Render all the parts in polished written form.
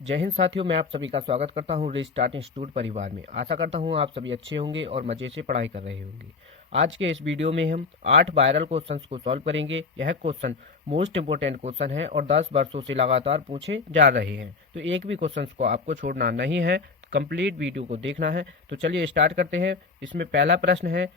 जय हिंद साथियों, मैं आप सभी का स्वागत करता हूं रिस्टार्ट इंस्टीट्यूट परिवार में। आशा करता हूं आप सभी अच्छे होंगे और मज़े से पढ़ाई कर रहे होंगे। आज के इस वीडियो में हम 8 वायरल क्वेश्चंस को सॉल्व करेंगे। यह क्वेश्चन मोस्ट इंपोर्टेंट क्वेश्चन है और 10 वर्षों से लगातार पूछे जा रहे हैं, तो एक भी क्वेश्चन को आपको छोड़ना नहीं है, कंप्लीट वीडियो को देखना है। तो चलिए स्टार्ट करते हैं। इसमें पहला प्रश्न है,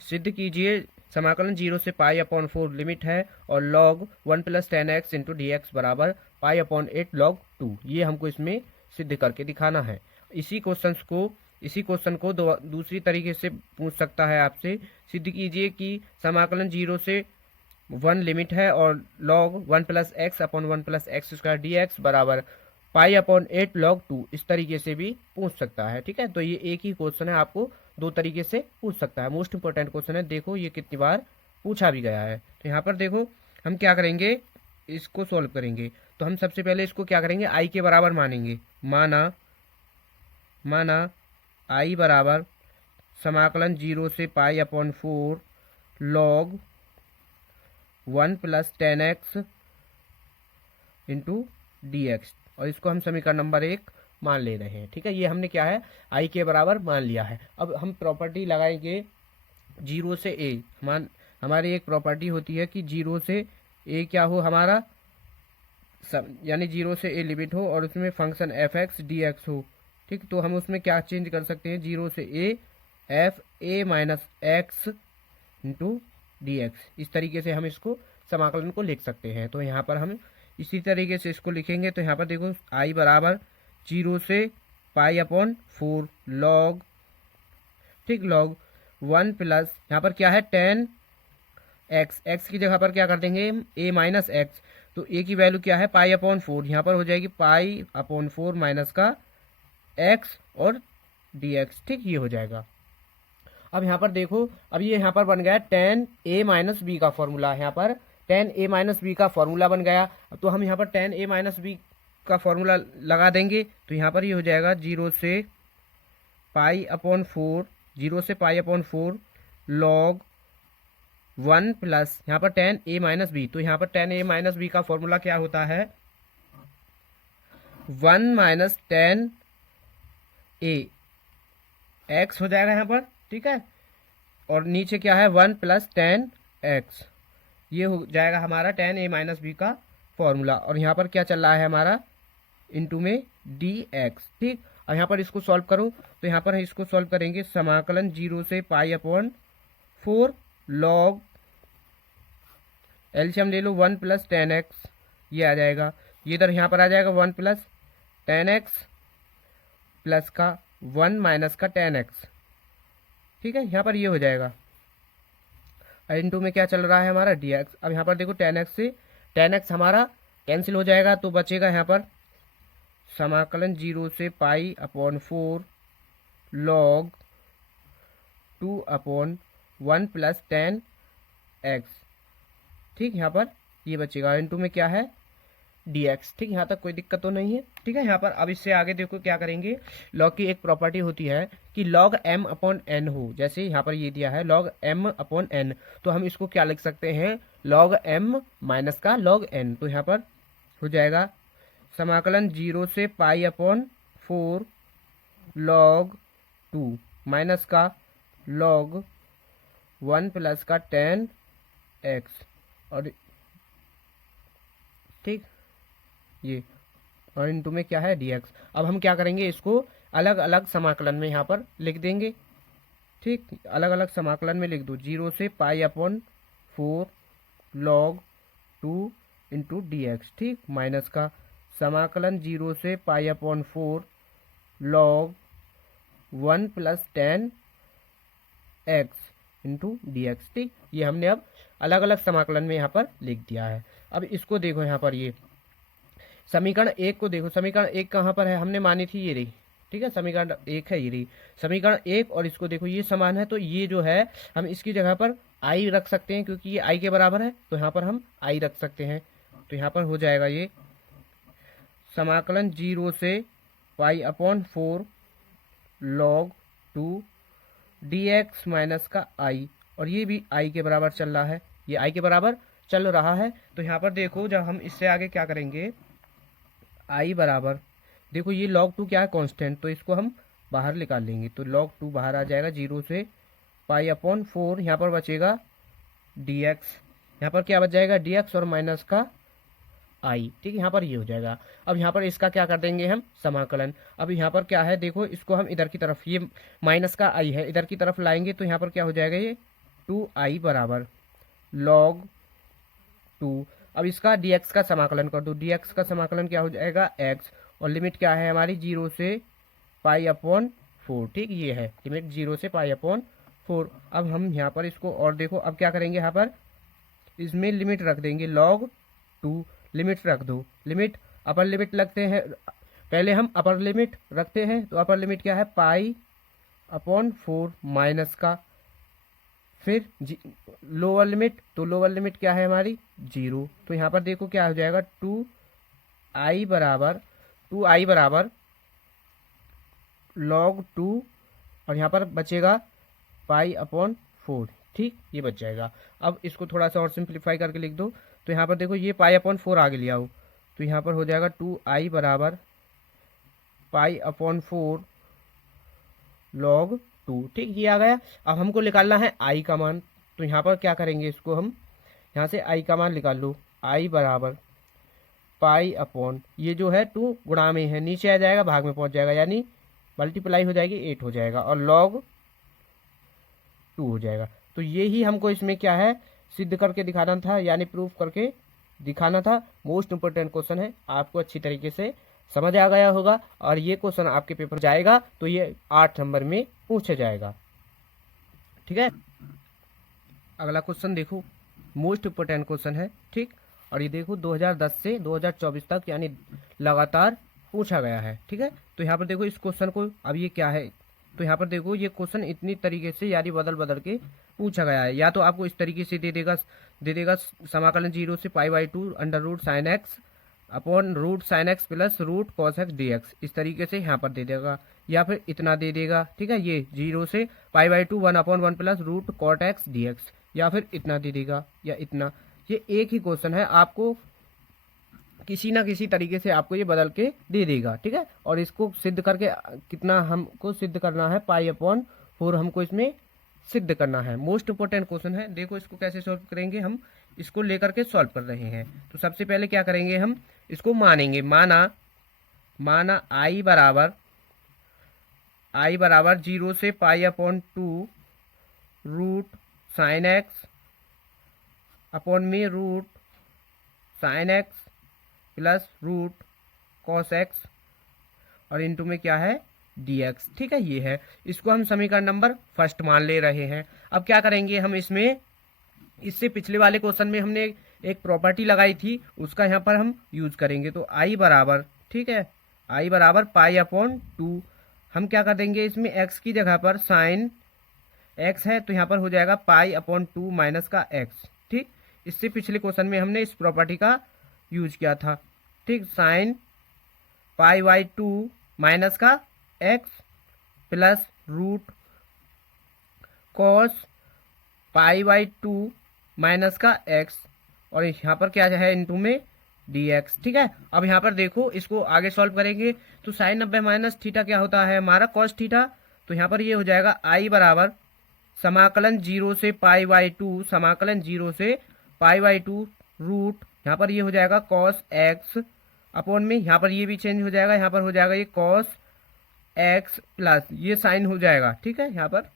सिद्ध कीजिए समाकलन 0 से पाई अपॉन 4 लिमिट है और log 1 plus 10x into D x बराबर पाई अपॉन 8 log 2। ये हमको इसमें सिद्ध करके दिखाना है। इसी क्वेश्चन को दूसरी तरीके से पूछ सकता है आपसे। सिद्ध कीजिए कि समाकलन 0 से 1 लिमिट है और log 1 plus x upon 1 plus x square D x बराबर पाई अपॉन 8 log 2। इस तरीके से भी पूछ सकता है। ठीक है, तो ये एक ही क्वेश्चन है, आपको दो तरीके से पूछ सकता है। मोस्ट इंपोर्टेंट क्वेश्चन है, देखो ये कितनी बार पूछा भी गया है। तो यहाँ पर देखो हम क्या करेंगे, इसको सॉल्व करेंगे। तो हम सबसे पहले इसको क्या करेंगे, आई के बराबर मानेंगे। माना आई बराबर समाकलन 0 से pi upon 4 log 1 plus 10x into D x, और इसको हम समीकरण नंबर 1 मान ले रहे हैं। ठीक है, ये हमने क्या है, आई के बराबर मान लिया है। अब हम प्रॉपर्टी लगाएंगे 0 से ए। हमारी एक प्रॉपर्टी होती है कि 0 से ए क्या हो हमारा, यानी 0 से ए लिमिट हो और उसमें function F x d x हो। ठीक, तो हम उसमें क्या चेंज कर सकते हैं, 0 से A F A minus x into D x. इस तरीके से हम इसको समाकलन को लिख सकते हैं। तो यहाँ पर हम इसी तरीके से इसको लिखेंगे। तो यहाँ पर देखो आई बराबर 0 से पाई अपॉन 4 log, ठीक, log 1 प्लस यहाँ पर क्या है 10x, x की जगह पर क्या कर देंगे a माइनस एक्स। तो a की वैल्यू क्या है पाई अपॉन 4, यहाँ पर हो जाएगी पाई अपॉन 4 माइनस का x और dx। ठीक, ये हो जाएगा। अब यहाँ पर देखो, अब ये यहाँ पर बन गया 10a माइनस बी का फॉर्मूला। यहाँ पर 10a माइनस बी का फॉर्मूला बन गया। तो हम यहाँ पर 10a माइनस बी का फॉर्मूला लगा देंगे। तो यहाँ पर ये हो जाएगा 0 से पाई अपॉन 4 log 1 प्लस यहाँ पर 10a माइनस बी। तो यहाँ पर 10a माइनस बी का फॉर्मूला क्या होता है, 1 माइनस 10a x हो जाएगा यहाँ पर। ठीक है, और नीचे क्या है 1 प्लस 10x, ये हो जाएगा हमारा 10a माइनस बी का फॉर्मूला। और यहाँ पर क्या चल रहा है हमारा, इंटू में dx। ठीक, अब यहाँ पर इसको सॉल्व करो। तो यहाँ पर इसको सॉल्व करेंगे, समाकलन 0 से पाई अपॉन 4 log, एलसीएम ले लो 1 प्लस 10x, ये आ जाएगा। ये इधर यहाँ पर आ जाएगा 1 प्लस 10x प्लस का 1 माइनस का 10x। ठीक है, यहाँ पर ये हो जाएगा। इंटू में क्या चल रहा है हमारा dx। अब यहाँ पर देखो 10x से 10x हमारा कैंसिल हो जाएगा, तो बचेगा यहाँ पर समाकलन 0 से pi upon 4 log 2 upon 1 plus 10x। ठीक, यहाँ पर ये बचेगा। इंटू में क्या है dx। ठीक, यहाँ तक कोई दिक्कत तो नहीं है। ठीक है, यहाँ पर अब इससे आगे देखो क्या करेंगे, log की एक प्रॉपर्टी होती है कि log m अपॉन n हो। जैसे यहाँ पर ये दिया है log m अपॉन n, तो हम इसको क्या लिख सकते हैं, log m माइनस का log n। तो यहाँ पर हो जाएगा समाकलन 0 से पाई अपॉन 4 log 2 माइनस का log 1 प्लस का 10x, और ठीक ये, और इंटू में क्या है dx। अब हम क्या करेंगे, इसको अलग अलग समाकलन में यहाँ पर लिख देंगे। ठीक, अलग अलग समाकलन में लिख दो, 0 से pi upon 4 log 2 into dx। ठीक, माइनस का समाकलन 0 से pi upon 4 log 1 plus 10x into dx। ठीक, ये हमने अब अलग अलग समाकलन में यहाँ पर लिख दिया है। अब इसको देखो, यहाँ पर ये समीकरण 1 को देखो। समीकरण 1 कहाँ पर है, हमने मानी थी ये रही। ठीक है, समीकरण 1 है ये रही समीकरण 1, और इसको देखो ये समान है। तो ये जो है हम इसकी जगह पर आई रख सकते हैं, क्योंकि ये आई के बराबर है, तो यहाँ पर हम आई रख सकते हैं। तो यहाँ पर हो जाएगा ये समाकलन 0 से pi upon 4 log 2 dx minus का आई, और ये भी आई के बराबर चल रहा है, ये आई के बराबर चल रहा है। तो यहाँ पर देखो, जब हम इससे आगे क्या करेंगे, आई बराबर, देखो ये log 2 क्या है, कांस्टेंट, तो इसको हम बाहर निकाल लेंगे, तो log 2 बाहर आ जाएगा, 0 से पाई अपॉन 4, यहाँ पर बचेगा dx, यहाँ पर क्या बच जाएगा dx और माइनस का आई, ठीक है, यहाँ पर ये हो जाएगा। अब यहाँ पर इसका क्या कर देंगे हम, समाकलन। अब यहाँ पर क्या है, देखो इसको हम इधर की तरफ, ये माइनस का आई है, इधर की तरफ लाएंगे तो यहाँ पर क्या हो जाएगा, ये 2i बराबर log 2। अब इसका dx का समाकलन कर दो, dx का समाकलन क्या हो जाएगा x, और लिमिट क्या है हमारी 0 से पाई अपॉन 4, ठीक, ये है लिमिट 0 से पाई अपॉन 4। अब हम यहाँ पर इसको और देखो, अब क्या करेंगे, यहाँ पर इसमें लिमिट रख देंगे log 2, लिमिट रख दो, लिमिट अपर लिमिट लगते हैं, पहले हम अपर लिमिट रखते हैं, तो अपर लिमिट क्या है पाई अपॉन 4 माइनस का, फिर लोअर लिमिट, तो लोअर लिमिट क्या है हमारी 0, तो यहाँ पर देखो क्या हो जाएगा 2i बराबर log 2, और यहाँ पर बचेगा पाई अपॉन 4, ठीक, ये बच जाएगा। अब इसको थोड़ा सा और सिंप्लीफाई करके लिख दो, तो यहाँ पर देखो ये पाई अपॉन 4 आगे ले आओ, तो यहाँ पर हो जाएगा 2i बराबर पाई अपॉन 4 log 2, ठीक, ये आ गया। अब हमको निकालना है i का मान, तो यहाँ पर क्या करेंगे, इसको हम यहाँ से i का मान निकाल लो, i बराबर पाई अपॉन, ये जो है 2 गुणा में है, नीचे आ जाएगा, भाग में पहुँच जाएगा, यानी मल्टीप्लाई हो जाएगी, 8 हो जाएगा, और log 2 हो जाएगा। तो ये ही हमको इसमें क्या है, सिद्ध करके दिखाना था, यानी प्रूफ करके दिखाना था। मोस्ट इंपोर्टेंट क्वेश्चन है, आपको अच्छी तरीके से समझ आ गया होगा, और ये क्वेश्चन आपके पेपर जाएगा तो ये 8 नंबर में पूछा जाएगा, ठीक है। अगला क्वेश्चन देखो, मोस्ट इंपोर्टेंट क्वेश्चन है, ठीक, और ये देखो 2010 से 2024 तक यानी लगातार पूछा गया है, ठीक है। तो यहाँ पर देखो इस क्वेश्चन को, अब ये क्या है, तो यहाँ पर देखो ये क्वेश्चन इतनी तरीके से यानी बदल बदल के पूछा गया है, या तो आपको इस तरीके से दे देगा समाकलन 0 से pi by 2 under root sine x upon root sine x plus root cos x d x, इस तरीके से यहाँ पर दे देगा, या फिर इतना दे देगा, ठीक है, ये 0 से pi by 2 1/1 plus root cot x d x, या फिर इतना दे देगा, या इतना। ये एक ही क्वेश्चन है, आपको किसी ना किसी तरीके से आपको ये बदल के दे देगा, ठीक है। और इसको सिद्ध करके कितना हमको सिद्ध करना है, पाई अपॉन 4 हमको इसमें सिद्ध करना है। मोस्ट इंपोर्टेंट क्वेश्चन है, देखो इसको कैसे सॉल्व करेंगे, हम इसको लेकर के सॉल्व कर रहे हैं। तो सबसे पहले क्या करेंगे, हम इसको मानेंगे, माना आई बराबर 0 से pi upon 2 root sine x upon में root sine x plus root cos x, और इनटू में क्या है dx, ठीक है, ये है। इसको हम समीकरण नंबर फर्स्ट मान ले रहे हैं। अब क्या करेंगे हम इसमें, इससे पिछले वाले क्वेश्चन में हमने एक प्रॉपर्टी लगाई थी, उसका यहाँ पर हम यूज करेंगे। तो आई बराबर, ठीक है, आई बराबर पाई अपॉन 2, हम क्या कर देंगे, इसमें x की जगह पर साइन x है, तो यहाँ पर हो जाएगा पाई अपॉन 2 माइनस का x, ठीक। इससे पिछले क्वेश्चन में हमने इस प्रॉपर्टी का यूज किया था, ठीक, साइन पाई बाई 2 माइनस का x plus root cos pi by 2 minus का x, और यहाँ पर क्या है इनटू में dx, ठीक है। अब यहाँ पर देखो इसको आगे सॉल्व करेंगे, तो साइन 90 माइनस थीटा क्या होता है हमारा कॉस थीटा, तो यहाँ पर ये हो जाएगा आई बराबर समाकलन 0 से पाई बाई 2, समाकलन 0 से पाई बाई 2 रूट, यहाँ पर ये हो जाएगा कॉस एक्स अपॉन में, यहाँ पर ये भी चेंज हो जाएगा, यहाँ पर हो जाएगा ये कॉस एक्स प्लस ये साइन हो जाएगा, ठीक है, यहाँ पर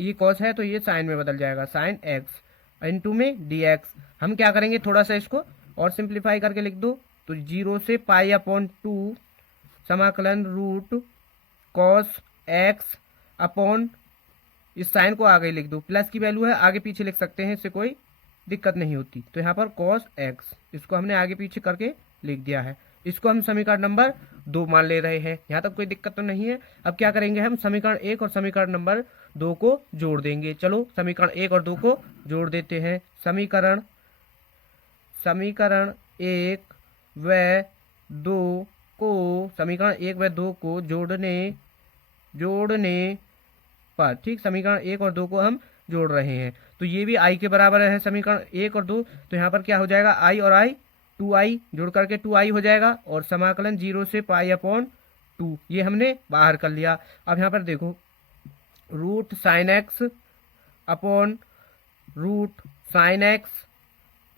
ये कॉस है तो ये साइन में बदल जाएगा, साइन एक्स इनटू में डी एक्स। हम क्या करेंगे, थोड़ा सा इसको और सिंप्लीफाई करके लिख दो, तो 0 से पाई अपॉन 2 समाकलन रूट कॉस एक्स अपॉन, इस साइन को आगे लिख दो, प्लस की वैल्यू है आगे पीछे लिख सकते हैं, इससे कोई दिक्कत नहीं होती। तो यहाँ पर कॉस एक्स, इसको हमने आगे पीछे करके लिख दिया है। इसको हम समीकरण नंबर 2 मान ले रहे हैं, यहाँ तक कोई दिक्कत तो नहीं है। अब क्या करेंगे, हम समीकरण 1 और समीकरण नंबर 2 को जोड़ देंगे। चलो समीकरण 1 और 2 को जोड़ देते हैं। समीकरण 1 व 2 को, समीकरण 1 व 2 को जोड़ने पर, ठीक, समीकरण 1 और 2 को हम जोड़ रहे हैं, तो ये भी आई के बराबर है समीकरण 1 और 2, तो यहाँ पर क्या हो जाएगा आई और आई 2i जोड़ करके 2i हो जाएगा, और समाकलन 0 से पाई अपॉन 2 ये हमने बाहर कर लिया। अब यहाँ पर देखो root sine x upon root sine x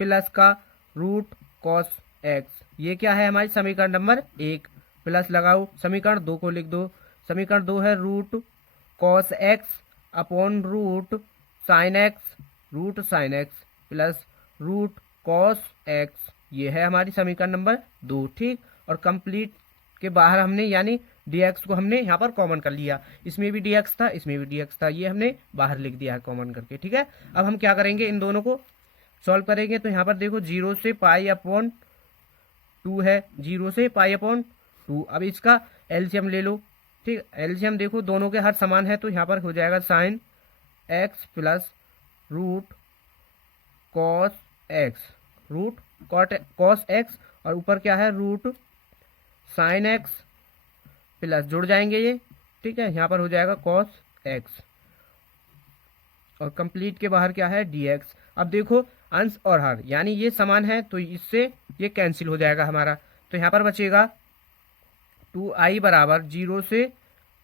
plus का रूट कॉस एक्स, ये क्या है हमारी समीकरण नंबर 1। प्लस लगाओ समीकरण 2 को लिख दो। समीकरण 2 है root cos x upon root sine x plus root cos x, ये है हमारी समीकरण नंबर 2। ठीक, और कंप्लीट के बाहर हमने यानी dx को हमने यहाँ पर कॉमन कर लिया, इसमें भी dx था इसमें भी dx था, ये हमने बाहर लिख दिया है कॉमन करके। ठीक है, अब हम क्या करेंगे, इन दोनों को सॉल्व करेंगे। तो यहाँ पर देखो 0 से पाई अपॉन 2 है, 0 से पाई अपॉन 2। अब इसका एलसीएम ले लो। ठीक, एलसीएम देखो दोनों के हर समान है, तो यहाँ पर हो जाएगा sine x plus root cos x, root cos x, और ऊपर क्या है रूट साइन एक्स प्लस जुड़ जाएंगे ये। ठीक है, यहाँ पर हो जाएगा कॉस एक्स, और कंप्लीट के बाहर क्या है dx। अब देखो अंश और हर यानी ये समान है, तो इससे ये कैंसिल हो जाएगा हमारा। तो यहाँ पर बचेगा 2i बराबर 0 से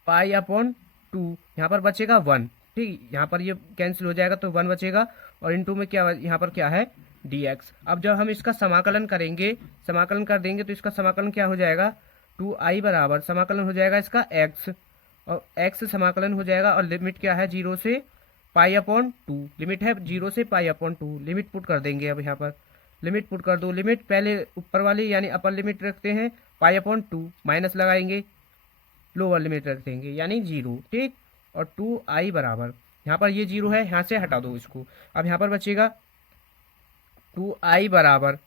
पाई अपॉन 2, यहाँ पर बचेगा 1। ठीक, यहाँ पर ये कैंसिल हो जाएगा तो 1 बचेगा, और इनटू में क्या यहाँ पर क्या है dx। अब जब हम इसका समाकलन करेंगे, समाकलन कर देंगे, तो इसका समाकलन क्या हो जाएगा 2i बराबर समाकलन हो जाएगा इसका x, और x समाकलन हो जाएगा, और लिमिट क्या है 0 से पाई अपॉन 2, लिमिट है 0 से पाई अपॉन 2। लिमिट पुट कर देंगे, अब यहाँ पर लिमिट पुट कर दो। लिमिट पहले ऊपर वाली यानी अपर लिमिट रखते हैं पाई अपॉन 2, माइनस लगाएंगे, लोअर लिमिट रख देंगे यानी 0। ठीक, और 2i बराबर यहाँ पर ये 0 है, यहाँ से हटा दो इसको। अब यहाँ पर बचेगा 2i बराबर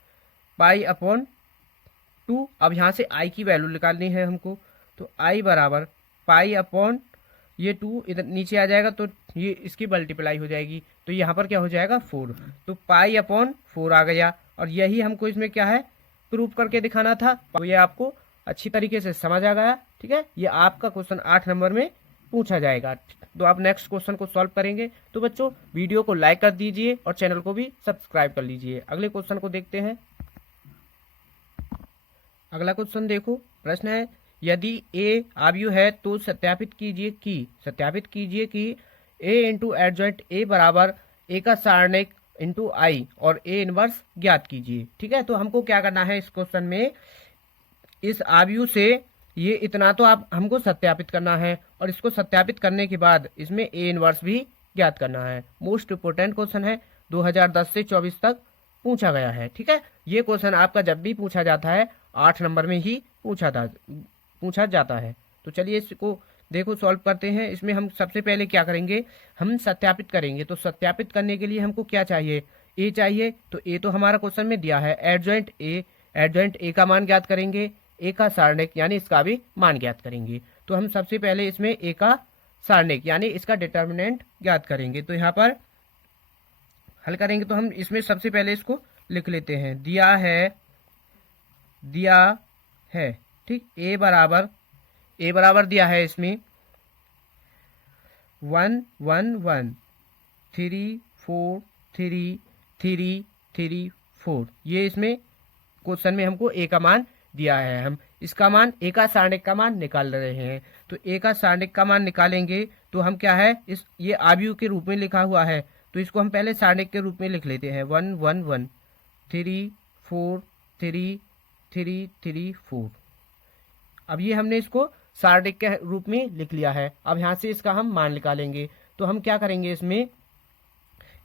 पाई अपॉन 2। अब यहाँ से i की वैल्यू निकालनी है हमको, तो i बराबर पाई अपॉन ये 2 इधर नीचे आ जाएगा, तो ये इसकी मल्टीप्लाई हो जाएगी, तो यहाँ पर क्या हो जाएगा 4। तो पाई अपॉन 4 आ गया, और यही हमको इसमें क्या है प्रूफ करके दिखाना था। तो ये आपको अच्छी तरीके से समझ आ गया। ठीक है, ये आपका क्वेश्चन 8 नंबर में पूछा जाएगा। तो आप नेक्स्ट क्वेश्चन को सॉल्व करेंगे। तो बच्चों वीडियो को लाइक कर दीजिए और चैनल को भी सब्सक्राइब कर लीजिए। अगले क्वेश्चन को देखते हैं। अगला क्वेश्चन देखो, प्रश्न है यदि a आव्यूह है तो सत्यापित कीजिए कि a इंटू एडजॉइंट a बराबर a का सारणिक इंटू i और a इनवर्स ज्ञात कीजिए। ठीक है, तो हमको क्या करना है इस क्वेश्चन में, इस आव्यूह से ये इतना तो आप हमको सत्यापित करना है, और इसको सत्यापित करने के बाद इसमें a इनवर्स भी ज्ञात करना है। मोस्ट इम्पोर्टेंट क्वेश्चन है, 2010 से 24 तक पूछा गया है। ठीक है, ये क्वेश्चन आपका जब भी पूछा जाता है 8 नंबर में ही पूछा जाता है। तो चलिए इसको देखो सॉल्व करते हैं। इसमें हम सबसे पहले क्या करेंगे, हम सत्यापित करेंगे। तो सत्यापित करने के लिए हमको क्या चाहिए, a चाहिए। तो a तो हमारा क्वेश्चन में दिया है, एडजॉइंट a का मान ज्ञात करेंगे, a का सारणिक यानी इसका भी मान ज्ञात करेंगे। तो हम सबसे पहले इसमें a का सारणिक यानी इसका डिटर्मिनेंट ज्ञात करेंगे। तो यहाँ पर हल करेंगे, तो हम इसमें सबसे पहले इसको लिख लेते हैं। दिया है ठीक, a बराबर दिया है इसमें 1 1 1 3 4 3 3 3 4, ये इसमें क्वेश्चन में हमको a का मान दिया है। हम इसका मान a का सारणिक का मान निकाल रहे हैं। तो a का सारणिक का मान निकालेंगे तो हम क्या है, ये आव्यूह के रूप में लिखा हुआ है, तो इसको हम पहले सारणिक के रूप में लिख लेते हैं। 1 1 1 3 4 3 3 3 4। अब ये हमने इसको सारणिक के रूप में लिख लिया है। अब यहाँ से इसका हम मान निकालेंगे। तो हम क्या करेंगे, इसमें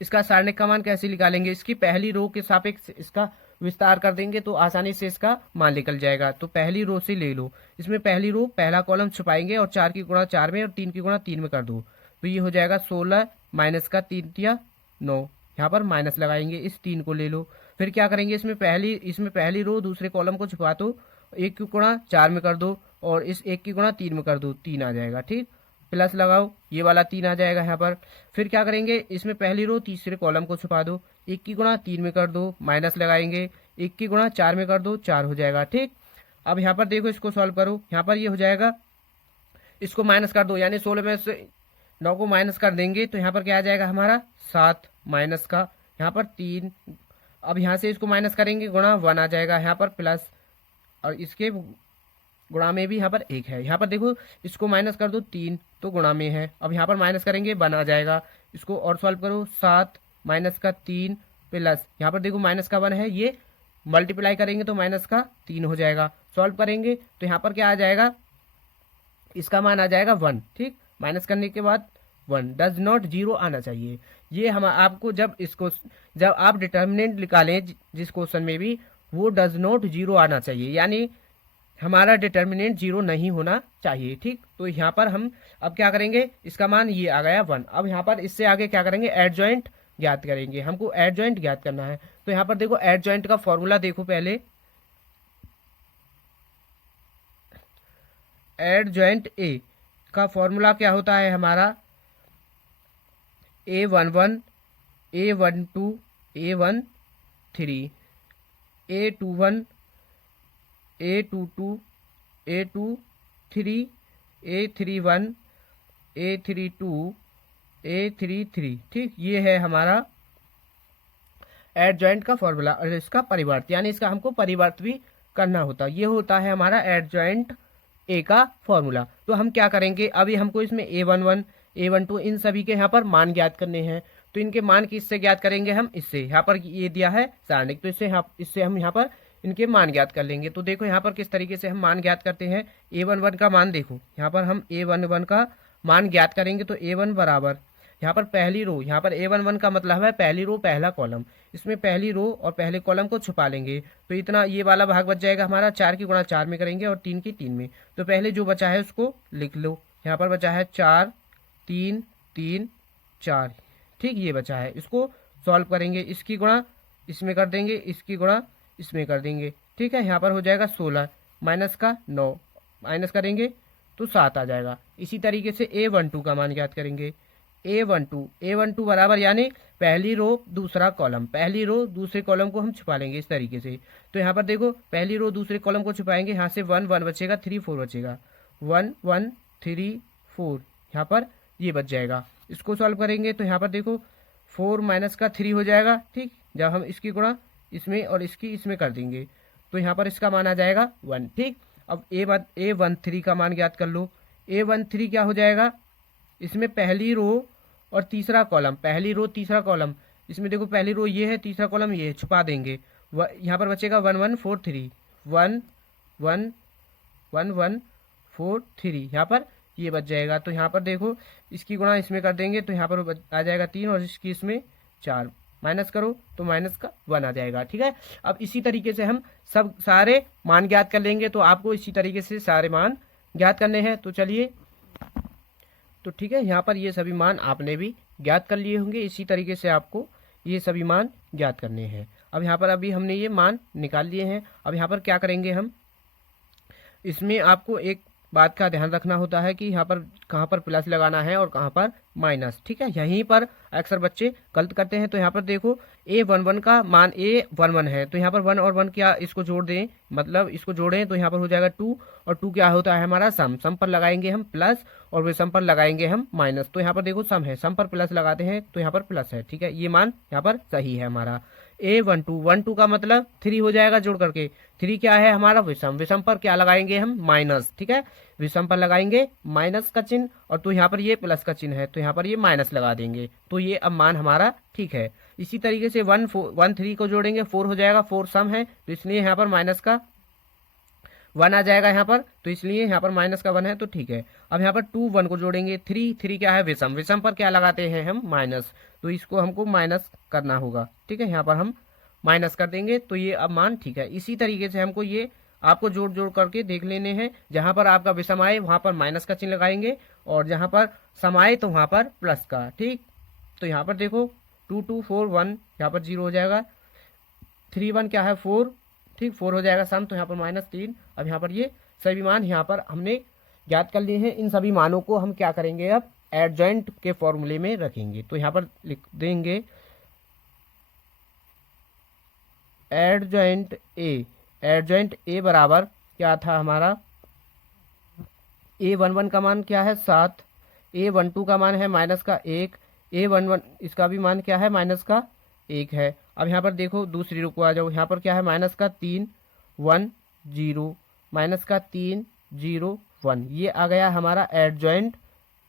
इसका सारणिक का मान कैसे निकालेंगे, इसकी पहली रो के सापेक्ष इसका विस्तार कर देंगे तो आसानी से इसका मान निकल जाएगा। तो पहली रो से ले लो, इसमें पहली रो पहला कॉलम छुपाएंगे और 4 की गुणा 4 में और 3 की गुणा 3 में कर दो, तो ये हो जाएगा 16 माइनस का 3 या 9, यहाँ पर माइनस लगाएंगे, इस 3 को ले लो। फिर क्या करेंगे, इसमें पहली रो दूसरे कॉलम को छुपा दो, 1 की गुणा 4 में कर दो और इस 1 की गुणा 3 में कर दो, 3 आ जाएगा। ठीक, प्लस लगाओ, ये वाला 3 आ जाएगा यहाँ पर। फिर क्या करेंगे, इसमें पहली रो तीसरे कॉलम को छुपा दो, 1 की गुणा 3 में कर दो, माइनस लगाएंगे, 1 की गुणा 4 में कर दो, 4 हो जाएगा। ठीक, अब यहाँ पर देखो इसको सॉल्व करो, यहाँ पर ये हो जाएगा, इसको माइनस कर दो, यानी 16 में से 9 को माइनस कर देंगे तो यहाँ पर क्या आ जाएगा हमारा 7 माइनस का, यहाँ पर 3 अब यहाँ से इसको माइनस करेंगे, गुणा 1 आ जाएगा यहाँ पर प्लस, और इसके गुणा में भी यहाँ पर 1 है। यहाँ पर देखो इसको माइनस कर दो 3 तो गुणा में है। अब यहाँ पर माइनस करेंगे 1 आ जाएगा। इसको और सॉल्व करो, 7 माइनस का 3 प्लस, यहाँ पर देखो माइनस का 1 है, ये मल्टीप्लाई करेंगे तो माइनस का 3 हो जाएगा। सॉल्व करेंगे तो यहाँ पर क्या आ जाएगा, इसका मान आ जाएगा 1। ठीक, माइनस करने के बाद 1 डज नॉट 0 आना चाहिए। ये हम आपको जब आप डिटर्मिनेंट निकालें जिस क्वेश्चन में भी, वो डज नॉट 0 आना चाहिए, यानी हमारा डिटर्मिनेंट 0 नहीं होना चाहिए। ठीक, तो यहाँ पर हम अब क्या करेंगे, इसका मान ये आ गया 1। अब यहाँ पर इससे आगे क्या करेंगे, एडजॉइंट ज्ञात करेंगे। हमको एडजॉइंट ज्ञात करना है। तो यहाँ पर देखो एडजॉइंट का फॉर्मूला देखो पहले। एडजॉइंट ए का फॉर्मूला क्या होता है हमारा, A11 A12 A13 A21 A22 A23 A31 A32 A33। ठीक, ये है हमारा एडजॉइंट का फॉर्मूला। और इसका परिवर्त, यानी इसका हमको परिवर्त भी करना होता है। ये होता है हमारा एडजॉइंट ए का फॉर्मूला। तो हम क्या करेंगे, अभी हमको इसमें A11 A12 इन सभी के यहाँ पर मान ज्ञात करने हैं। तो इनके मान किससे ज्ञात करेंगे, हम इससे, यहाँ पर ये दिया है सारणिक, तो इससे हम यहाँ पर इनके मान ज्ञात कर लेंगे। तो देखो यहाँ पर किस तरीके से हम मान ज्ञात करते हैं। A11 का मान देखो, यहाँ पर हम A11 का मान ज्ञात करेंगे तो A1 बराबर, यहाँ पर पहली रो, यहाँ पर A11 का मतलब है पहली रो पहला कॉलम, इसमें पहली रो और पहले कॉलम को छुपा लेंगे तो इतना ये वाला भाग बच जाएगा हमारा। 4 की गुणा 4 में करेंगे और 3 की 3 में। तो पहले जो बचा है उसको लिख लो, यहाँ पर बचा है 4 3 3 4। ठीक, ये बचा है, इसको सॉल्व करेंगे, इसकी गुणा इसमें कर देंगे, इसकी गुणा इसमें कर देंगे। ठीक है, यहाँ पर हो जाएगा 16 माइनस का 9, माइनस करेंगे तो 7 आ जाएगा। इसी तरीके से A12 का मान ज्ञात करेंगे। A12 बराबर, यानी पहली रो दूसरा कॉलम, पहली रो दूसरे कॉलम को हम छुपा लेंगे इस तरीके से। तो यहाँ पर देखो पहली रो दूसरे कॉलम को छुपाएंगे, यहाँ से 1 1 बचेगा, 3 4 बचेगा, 1 1 3 4, यहाँ पर ये बच जाएगा। इसको सॉल्व करेंगे तो यहाँ पर देखो 4 माइनस का 3 हो जाएगा। ठीक, जब हम इसकी गुणा इसमें और इसकी इसमें कर देंगे तो यहाँ पर इसका मान आ जाएगा 1। ठीक, अब A13 का मान ज्ञात कर लो। A13 क्या हो जाएगा, इसमें पहली रो और तीसरा कॉलम, पहली रो तीसरा कॉलम, इसमें देखो पहली रो ये है, तीसरा कॉलम ये है, छुपा देंगे। यहाँ पर बचेगा 1 1 4 3, 1 1 1 1 4 3, यहाँ पर ये बच जाएगा। तो यहाँ पर देखो इसकी गुणा इसमें कर देंगे तो यहाँ पर आ जाएगा 3 और इसकी इसमें 4, माइनस करो तो माइनस का 1 आ जाएगा। ठीक है, अब इसी तरीके से हम सब सारे मान ज्ञात कर लेंगे। तो आपको इसी तरीके से सारे मान ज्ञात करने हैं। तो चलिए, तो ठीक है, यहाँ पर ये सभी मान आपने भी ज्ञात कर लिए होंगे। इसी तरीके से आपको ये सभी मान ज्ञात करने हैं। अब यहाँ पर अभी हमने ये मान निकाल लिए हैं। अब यहाँ पर क्या करेंगे हम, इसमें आपको एक बात का ध्यान रखना होता है कि यहाँ पर कहाँ पर प्लस लगाना है और कहाँ पर माइनस। ठीक है, यहीं पर अक्सर बच्चे गलत करते हैं। तो यहाँ पर देखो A11 का मान A11 है, तो यहाँ पर 1 और 1 क्या इसको जोड़ दें, मतलब इसको जोड़ें तो यहाँ पर हो जाएगा 2, और 2 क्या होता है हमारा सम, सम पर लगाएंगे हम प्लस और विषम पर लगाएंगे हम माइनस। तो यहाँ पर देखो सम है, सम पर प्लस लगाते हैं तो यहाँ पर प्लस है। ठीक है, ये मान यहाँ पर सही है हमारा। A12 का मतलब 3 हो जाएगा जोड़ करके, 3 क्या है हमारा विषम, विषम पर क्या लगाएंगे हम माइनस। ठीक है, विषम पर लगाएंगे माइनस का चिन्ह, और तो यहाँ पर ये प्लस का चिन्ह है तो यहाँ पर ये माइनस लगा देंगे। तो ये अब मान हमारा ठीक है। इसी तरीके से 1 3 को जोड़ेंगे 4 हो जाएगा, 4 सम है तो इसलिए यहाँ पर माइनस का 1 आ जाएगा यहाँ पर, तो इसलिए यहाँ पर माइनस का 1 है तो ठीक है। अब यहाँ पर 2 1 को जोड़ेंगे, 3 क्या है विषम, विषम पर क्या लगाते हैं हम माइनस, तो इसको हमको माइनस करना होगा। ठीक है, यहाँ पर हम माइनस कर देंगे तो ये अब मान ठीक है। इसी तरीके से हमको ये आपको जोड़ जोड़ करके देख लेने हैं। जहाँ पर आपका विषम आए वहाँ पर माइनस का चिन्ह लगाएंगे और जहाँ पर सम आए तो वहाँ पर प्लस का। ठीक, तो यहाँ पर देखो 2 2 4 1, यहाँ पर 0 हो जाएगा, 3 1 क्या है 4, ठीक 4 हो जाएगा सम, तो यहाँ पर -3। अब यहाँ पर ये सभी मान यहाँ पर हमने ज्ञात कर लिए हैं। इन सभी मानों को हम क्या करेंगे, अब एडजॉइंट के फॉर्मूले में रखेंगे। तो यहाँ पर लिख देंगे एडजॉइंट ए बराबर क्या था हमारा, A11 का मान क्या है 7, A12 का मान है माइनस का 1, A11 इसका भी मान क्या है माइनस का 1 है। अब यहाँ पर देखो दूसरी रो को आ जाओ, यहाँ पर क्या है माइनस का 3 1 0, माइनस का 3 0 1, ये आ गया हमारा एडजॉइंट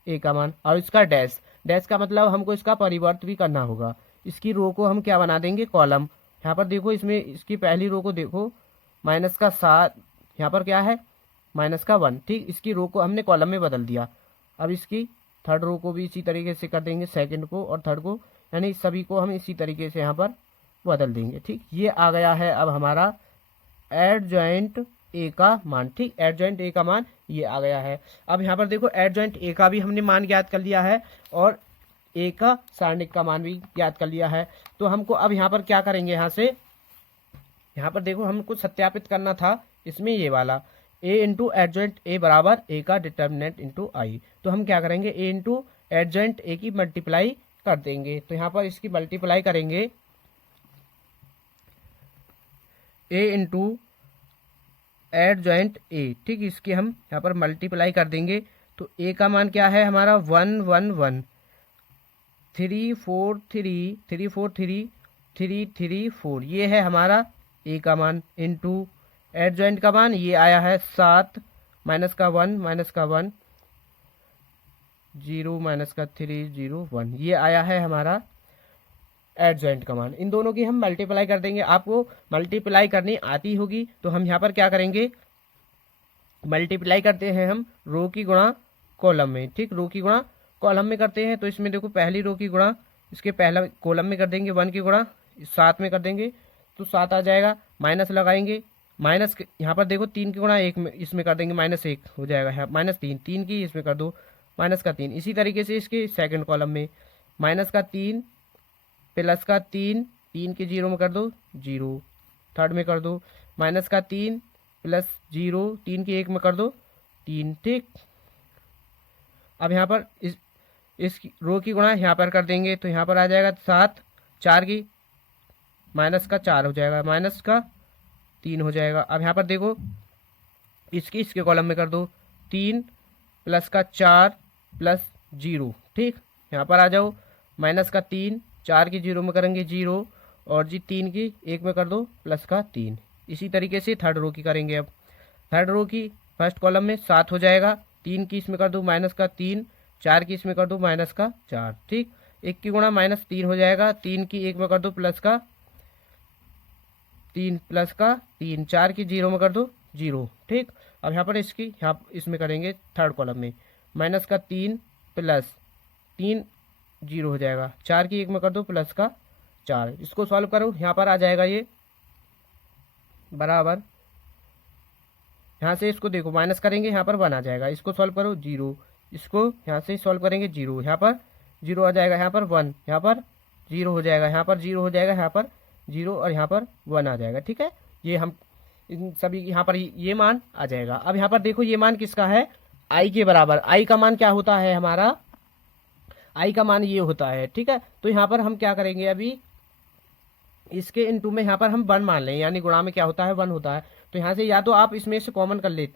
ए का मान। और इसका डैश, डैश का मतलब हमको इसका परिवर्त भी करना होगा। इसकी रो को हम क्या बना देंगे, कॉलम। यहाँ पर देखो इसमें इसकी पहली रो को देखो माइनस का 7, यहाँ पर क्या है माइनस का 1, ठीक। इसकी रो को हमने कॉलम में बदल दिया। अब इसकी थर्ड रो को भी इसी तरीके से कर देंगे, सेकंड को और थर्ड को, यानी सभी को हम इसी तरीके से यहाँ पर बदल देंगे, ठीक। ये आ गया है अब हमारा एडजॉइंट ए का मान, ठीक। एडजॉइंट ए का मान ये आ गया है। अब यहाँ पर देखो एडजॉइंट ए का भी हमने मान ज्ञात कर लिया है और ए का सारणिक का मान भी ज्ञात कर लिया है। तो हमको अब यहाँ पर क्या करेंगे, यहाँ पर देखो हमको सत्यापित करना था इसमें ये वाला ए इंटू एडजॉइंट ए बराबर ए का डिटर्मिनेंट इंटू आई। तो हम क्या करेंगे, ए इंटू एडजॉइंट ए की मल्टीप्लाई कर देंगे। तो यहाँ पर इसकी मल्टीप्लाई करेंगे ए इंटू एडजॉइंट ए, ठीक। इसकी हम यहाँ पर मल्टीप्लाई कर देंगे। तो ए का मान क्या है हमारा 1 1 1, 3 4 3 3 4 3 3 3 4, ये है हमारा ए का मान। इंटू एडजॉइंट का मान ये आया है 7 माइनस का 1 0 माइनस का 3 0 1, ये आया है हमारा एडजॉइंट का मान। इन दोनों की हम मल्टीप्लाई कर देंगे। आपको मल्टीप्लाई करनी आती होगी तो हम यहाँ पर क्या करेंगे, मल्टीप्लाई करते हैं हम रो की गुणा कॉलम में, ठीक। रो की गुणा कॉलम में करते हैं। तो इसमें देखो पहली रो की गुणा इसके पहला कॉलम में कर देंगे, 1 की गुणा 7 में कर देंगे तो 7 आ जाएगा। माइनस लगाएंगे, माइनस यहाँ पर देखो 3 की गुणा 1 में इसमें कर देंगे, -1 हो जाएगा। -3, 3 की इसमें कर दो -3। इसी तरीके से इसके सेकंड कॉलम में -3 प्लस का 3, 3 की 0 में कर दो 0, थर्ड में कर दो -3 प्लस 0, 3 की 1 में कर दो 3, ठीक। अब यहाँ पर इस रो की गुणा यहाँ पर कर देंगे तो यहाँ पर आ जाएगा 7, 4 की -4 हो जाएगा, -3 हो जाएगा। अब यहाँ पर देखो इसके कॉलम में कर दो 3 प्लस का 4 प्लस 0, ठीक। यहाँ पर आ जाओ -3, 4 की 0 में करेंगे 0 और जी 3 की 1 में कर दो +3। इसी तरीके से थर्ड रो की करेंगे। अब थर्ड रो की फर्स्ट कॉलम में 7 हो जाएगा, 3 की इसमें कर दो -3, 4 की इसमें कर दो -4, ठीक। 1 की गुणा -3 हो जाएगा, 3 की 1 में कर दो +3, 4 की 0 में कर दो 0, ठीक। अब यहाँ पर इसमें करेंगे थर्ड कॉलम में -3 प्लस 3 0 हो जाएगा, 4 की 1 में कर दो +4। इसको सॉल्व करो, यहाँ पर आ जाएगा ये बराबर, यहाँ से इसको देखो माइनस करेंगे यहाँ पर 1 आ जाएगा। इसको सॉल्व करो 0, इसको यहाँ से सॉल्व करेंगे 0, यहाँ पर 0 आ जाएगा, यहाँ पर 1, यहाँ पर 0 हो जाएगा, यहाँ पर 0 हो जाएगा, यहाँ पर 0 और यहाँ पर 1 आ जाएगा, ठीक है। ये हम इन सभी यहाँ पर ये मान आ जाएगा। अब यहाँ पर देखो ये मान किसका है, आई के बराबर। आई का मान क्या होता है हमारा, आई का मान ये होता है, ठीक है। तो यहाँ पर हम क्या करेंगे, अभी इसके इनटू में यहाँ पर हम 1 मान लें, यानी गुणा में क्या होता है 1 होता है। तो यहाँ से या तो आप इसमें से कॉमन कर ले,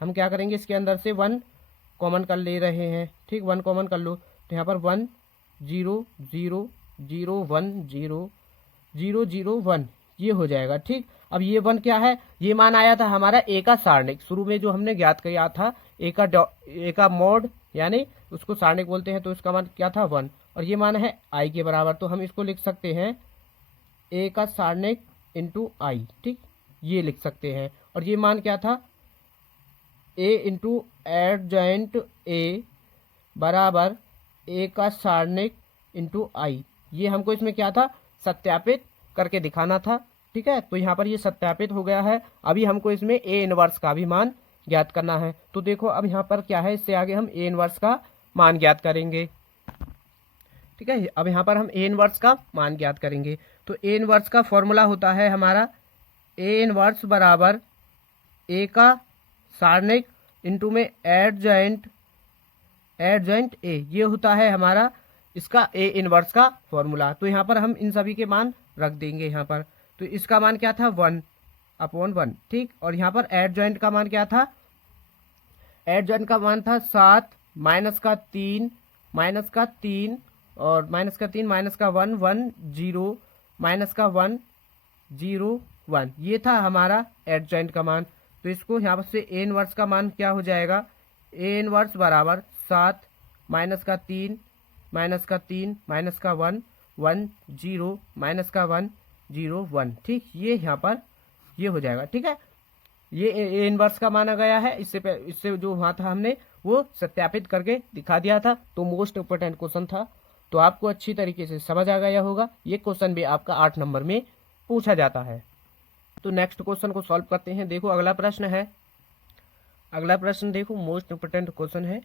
हम क्या करेंगे इसके अंदर से 1 कॉमन कर ले रहे हैं, ठीक। 1 कॉमन कर लो तो यहाँ पर 1 0 0 0 1 0 0 0 1 ये हो जाएगा, ठीक। अब ये 1 क्या है, ये मान आया था हमारा ए का सारणिक, शुरू में जो हमने ज्ञात किया था ए का मॉड, यानी उसको सारणिक बोलते हैं। तो इसका मान क्या था 1 और ये मान है आई के बराबर। तो हम इसको लिख सकते हैं ए का सारणिक इंटू आई, ठीक, ये लिख सकते हैं। और ये मान क्या था, ए इंटू एडजॉइंट ए बराबर ए का सारणिक इंटू आई। ये हमको इसमें क्या था, सत्यापित करके दिखाना था, ठीक है। तो यहाँ पर ये सत्यापित हो गया है। अभी हमको इसमें ए इनवर्स का भी मान ज्ञात करना है। तो देखो अब यहाँ पर क्या है, इससे आगे हम ए इनवर्स का मान ज्ञात करेंगे, ठीक है। अब यहाँ पर हम ए इनवर्स का मान ज्ञात करेंगे। तो ए इनवर्स का फॉर्मूला होता है हमारा ए इनवर्स बराबर ए का सारणिक इंटू में एडजॉइंट ए, ये होता है हमारा इसका ए इनवर्स का फॉर्मूला। तो यहाँ पर हम इन सभी के मान रख देंगे यहाँ पर। तो इसका मान क्या था 1/1, ठीक। और यहाँ पर एडजॉइंट का मान क्या था, एडजॉइंट का मान था 7 -3 और -3 -1 1 0 माइनस का 1 0 1, ये था हमारा एडजॉइंट का मान। तो इसको यहाँ पर से ए इनवर्स का मान क्या हो जाएगा, ए इनवर्स बराबर 7 माइनस का 3 माइनस का 3 माइनस का 1 1 0 माइनस का 1 0 1। ठीक, ये यहाँ पर ये हो जाएगा। ठीक है, ये ए इनवर्स का माना गया है। इससे जो वहाँ था हमने वो सत्यापित करके दिखा दिया था। तो मोस्ट इम्पोर्टेंट क्वेश्चन था, तो आपको अच्छी तरीके से समझ आ गया होगा। ये क्वेश्चन भी आपका 8 नंबर में पूछा जाता है। तो नेक्स्ट क्वेश्चन को सॉल्व करते हैं। देखो अगला प्रश्न है, अगला प्रश्न देखो मोस्ट इम्पोर्टेंट क्वेश्चन है।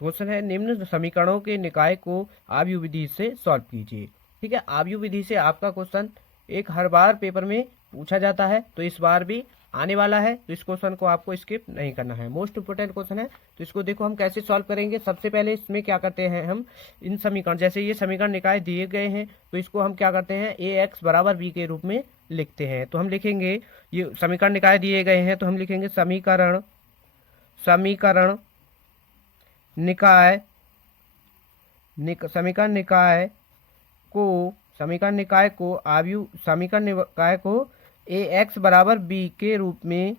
क्वेश्चन है निम्न समीकरणों के निकाय को आव्यूह विधि से सॉल्व कीजिए। ठीक है, आव्यूह विधि से आपका क्वेश्चन एक हर बार पेपर में पूछा जाता है, तो इस बार भी आने वाला है। तो इस क्वेश्चन को आपको स्किप नहीं करना है, मोस्ट इंपोर्टेंट क्वेश्चन है। तो इसको देखो हम कैसे सॉल्व करेंगे। सबसे पहले इसमें क्या करते हैं, हम इन समीकरण, जैसे ये समीकरण निकाय दिए गए हैं, तो इसको हम क्या करते हैं, ए एक्स बराबर बी के रूप में लिखते हैं। तो हम लिखेंगे, ये समीकरण निकाय दिए गए हैं, तो हम लिखेंगे समीकरण निकाय समीकरण निकाय को आव्यूह समीकरण निकाय को ए एक्स बराबर बी के रूप में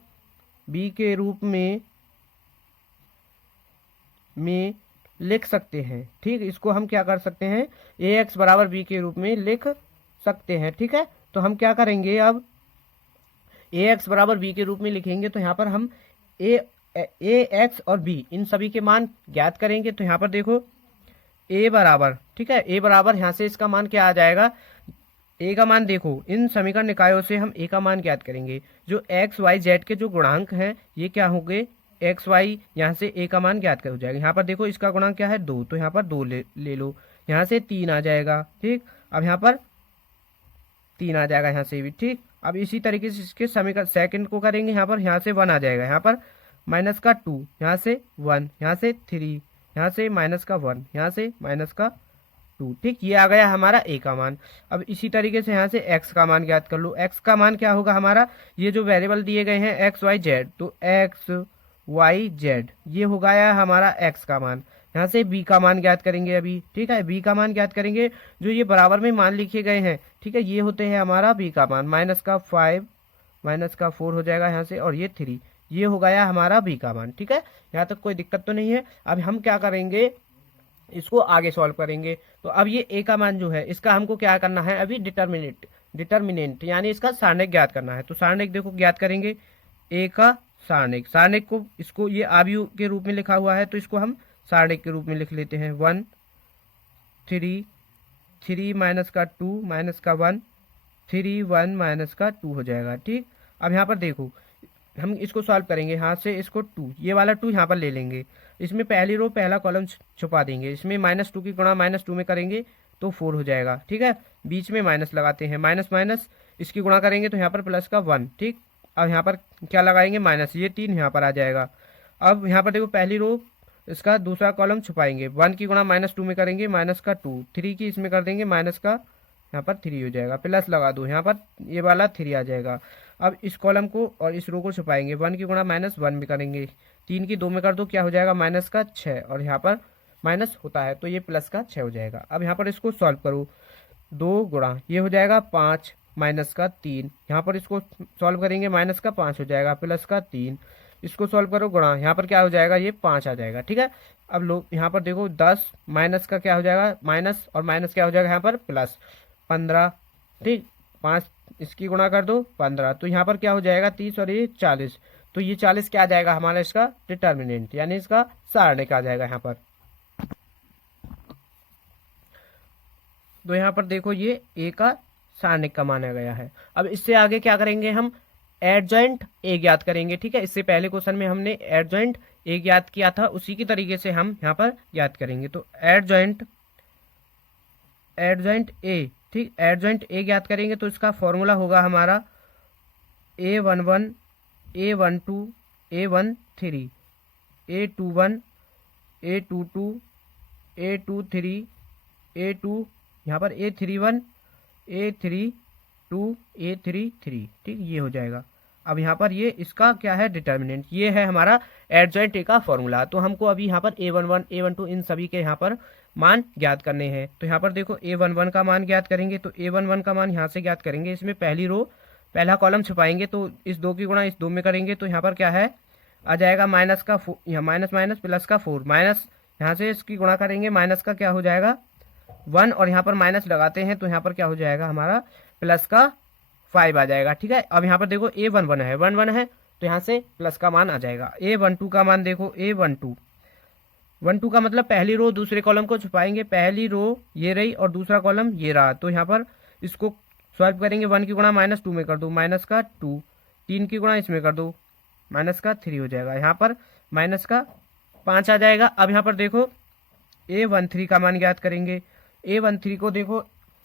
लिख सकते हैं। ठीक, इसको हम क्या कर सकते हैं, ए एक्स बराबर बी के रूप में लिख सकते हैं। ठीक है, तो हम क्या करेंगे, अब ए एक्स बराबर बी के रूप में लिखेंगे। तो यहाँ पर हम ए एक्स और बी इन सभी के मान ज्ञात करेंगे। तो यहाँ पर देखो ए बराबर, ठीक है, ए बराबर यहाँ से इसका मान क्या आ जाएगा, ए का मान देखो, इन समीकरण निकायों से हम ए का मान ज्ञात करेंगे। जो एक्स वाई जेड के जो गुणांक हैं ये क्या होंगे, एक्स वाई, यहाँ से ए का मान ज्ञात कर हो जाएगा। यहाँ पर देखो इसका गुणांक क्या है 2, तो यहाँ पर 2 ले लो, यहाँ से 3 आ जाएगा। ठीक, अब यहाँ पर 3 आ जाएगा, यहाँ से भी। ठीक, अब इसी तरीके से इसके समीकरण सेकंड को करेंगे। यहाँ से 1 आ जाएगा, यहाँ पर माइनस का 2, यहाँ से 1, यहाँ से 3, यहाँ से माइनस का 1, यहाँ से माइनस का 2। ठीक, ये आ गया हमारा ए का मान। अब इसी तरीके से यहाँ से एक्स का मान ज्ञात कर लो। एक्स का मान क्या होगा हमारा, ये जो वेरिएबल दिए गए हैं एक्स वाई जेड, तो एक्स वाई जेड ये हो गया हमारा एक्स का मान। यहाँ से बी का मान ज्ञात करेंगे अभी। ठीक है, बी का मान ज्ञात करेंगे, जो ये बराबर में मान लिखे गए हैं। ठीक है, ये होते हैं हमारा बी का मान, माइनस का 5 माइनस का 4 हो जाएगा यहाँ से, और ये 3, ये हो गया हमारा बी का मान। ठीक है, यहाँ तक कोई दिक्कत तो नहीं है। अब हम क्या करेंगे, इसको आगे सॉल्व करेंगे। तो अब ये ए का मान जो है, इसका हमको क्या करना है, अभी डिटर्मिनेंट यानी इसका सारणिक ज्ञात करना है। तो सारणिक देखो ज्ञात करेंगे, ए का सारणिक को, इसको ये आव्यूह के रूप में लिखा हुआ है, तो इसको हम सारणिक के रूप में लिख लेते हैं। 1 3 माइनस का 2 माइनस का 1 3 1 माइनस का 2 हो जाएगा। ठीक, अब यहाँ पर देखो हम इसको सॉल्व करेंगे, यहाँ से इसको 2, ये वाला 2 यहाँ पर ले लेंगे, इसमें पहली रो पहला कॉलम छुपा देंगे, इसमें -2 की गुणा -2 में करेंगे तो 4 हो जाएगा। ठीक है, बीच में माइनस लगाते हैं, माइनस माइनस इसकी गुणा करेंगे तो यहाँ पर प्लस का 1। ठीक, अब यहाँ पर क्या लगाएंगे, माइनस, ये 3 यहाँ पर आ जाएगा। अब यहाँ पर देखो पहली रो इसका दूसरा कॉलम छुपाएंगे, 1 की गुणा -2 में करेंगे माइनस का 2, 3 की इसमें कर देंगे माइनस का, यहाँ पर 3 हो जाएगा, प्लस लगा दो, यहाँ पर ये वाला 3 आ जाएगा। अब इस कॉलम को और इस रो को छुपाएंगे, 1 की गुणा -1 में करेंगे, 3 की 2 में कर दो, क्या हो जाएगा, माइनस का 6, और यहाँ पर माइनस होता है तो ये प्लस का 6 हो जाएगा। अब यहाँ पर इसको सॉल्व करो, 2 गुणा ये हो जाएगा 5 माइनस का 3, यहाँ पर इसको सॉल्व करेंगे माइनस का 5 हो जाएगा, प्लस का 3, इसको सॉल्व करो गुणा, यहाँ पर क्या हो जाएगा, ये 5 आ जाएगा। ठीक है, अब लोग यहाँ पर देखो 10 माइनस का क्या हो जाएगा, माइनस, और माइनस क्या हो जाएगा यहाँ पर प्लस 15। ठीक, 5 इसकी गुणा कर दो 15, तो यहाँ पर क्या हो जाएगा 30, और ये 40, तो ये 40 क्या आ जाएगा हमारा, इसका डिटर्मिनेंट यानी इसका सारणिक आ जाएगा यहाँ पर। तो यहाँ पर देखो ये ए का सारणिक का माना गया है। अब इससे आगे क्या करेंगे, हम एडजॉइंट ए ज्ञात करेंगे। ठीक है, इससे पहले क्वेश्चन में हमने एडजॉइंट ए ज्ञात किया था, उसी की तरीके से हम यहाँ पर ज्ञात करेंगे। तो एडजॉइंट ए, ठीक, एडजॉइंट ए ज्ञात करेंगे तो इसका फॉर्मूला होगा हमारा A11 A12 A13 A21 A22 A23 A2, यहाँ पर A31 A32 A33। ठीक, ये हो जाएगा। अब यहाँ पर ये इसका क्या है, डिटर्मिनेंट, ये है हमारा एडजॉइंट ए का फॉर्मूला। तो हमको अभी यहाँ पर A11 A12 इन सभी के यहाँ पर मान ज्ञात करने हैं। तो यहाँ पर देखो A11 का मान ज्ञात करेंगे, तो A11 का मान यहाँ से ज्ञात करेंगे। इसमें पहली रो पहला कॉलम छुपाएंगे, तो इस 2 की गुणा इस 2 में करेंगे, तो यहाँ पर क्या है आ जाएगा माइनस का यहाँ माइनस माइनस प्लस का 4, माइनस यहाँ से इसकी गुणा करेंगे, माइनस का क्या हो जाएगा 1, और यहाँ पर माइनस लगाते हैं तो यहाँ पर क्या हो जाएगा हमारा प्लस का 5 आ जाएगा। ठीक है, अब यहाँ पर देखो A11 है, 1 है, तो यहाँ से प्लस का मान आ जाएगा। A12 का मान देखो, A12 का मतलब पहली रो दूसरे कॉलम को छुपाएंगे, पहली रो ये रही और दूसरा कॉलम ये रहा, तो यहाँ पर इसको सॉल्व करेंगे। 1 की गुणा -2 में कर दो, माइनस का 2, 3 की गुणा इसमें कर दो, माइनस का 3 हो जाएगा, यहाँ पर माइनस का 5 आ जाएगा। अब यहाँ पर देखो A13 का मान ज्ञात करेंगे। A13 को देखो,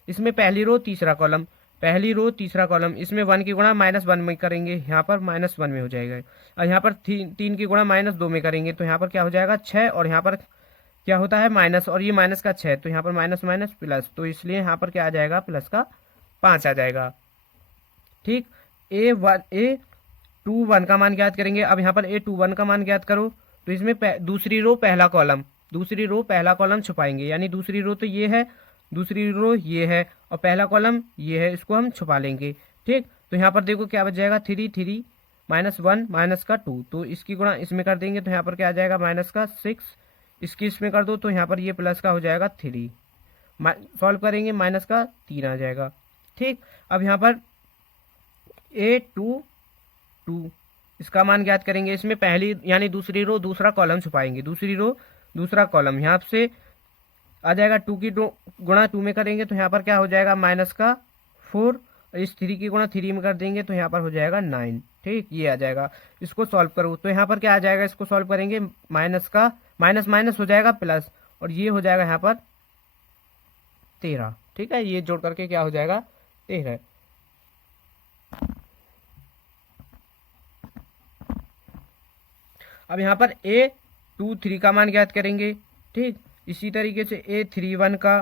इसमें पहली रो तीसरा कॉलम, पहली रो तीसरा कॉलम, इसमें 1 की गुणा -1 में करेंगे, यहाँ पर -1 में हो जाएगा। और यहाँ पर 3 की गुणा -2 में करेंगे, तो यहाँ पर क्या हो जाएगा 6, और यहाँ पर क्या होता है माइनस, और ये माइनस का 6, तो यहाँ पर माइनस माइनस प्लस, तो इसलिए यहाँ पर क्या आ जाएगा प्लस का 5 आ जाएगा। ठीक, A21 का मान ज्ञात करेंगे। अब यहाँ पर A21 का मान ज्ञात करो, तो इसमें दूसरी रो पहला कॉलम छुपाएंगे, यानी दूसरी रो तो ये है, दूसरी रो ये है, और पहला कॉलम ये है, इसको हम छुपा लेंगे। ठीक, तो यहाँ पर देखो क्या बच जाएगा 3 3 -1 माइनस का 2, तो इसकी गुणा इसमें कर देंगे, तो यहाँ पर क्या आ जाएगा माइनस का 6, इसकी इसमें कर दो, तो यहाँ पर ये प्लस का हो जाएगा 3, सॉल्व करेंगे माइनस का 3 आ जाएगा। ठीक, अब यहाँ पर A22 इसका मान ज्ञात करेंगे। इसमें पहली यानी दूसरी रो दूसरा कॉलम छुपाएंगे, दूसरी रो दूसरा कॉलम, यहाँ से आ जाएगा 2 की गुणा 2 में करेंगे, तो यहाँ पर क्या हो जाएगा माइनस का 4, इस 3 की गुणा 3 में कर देंगे, तो यहाँ पर हो जाएगा 9। ठीक, ये आ जाएगा। इसको सॉल्व करो, तो यहाँ पर क्या आ जाएगा, इसको सॉल्व करेंगे, माइनस का माइनस माइनस हो जाएगा प्लस, और ये हो जाएगा यहाँ पर 13। ठीक है, ये जोड़ करके क्या हो जाएगा 13। अब यहाँ पर A23 का मान ज्ञात करेंगे। ठीक, इसी तरीके से A31 का,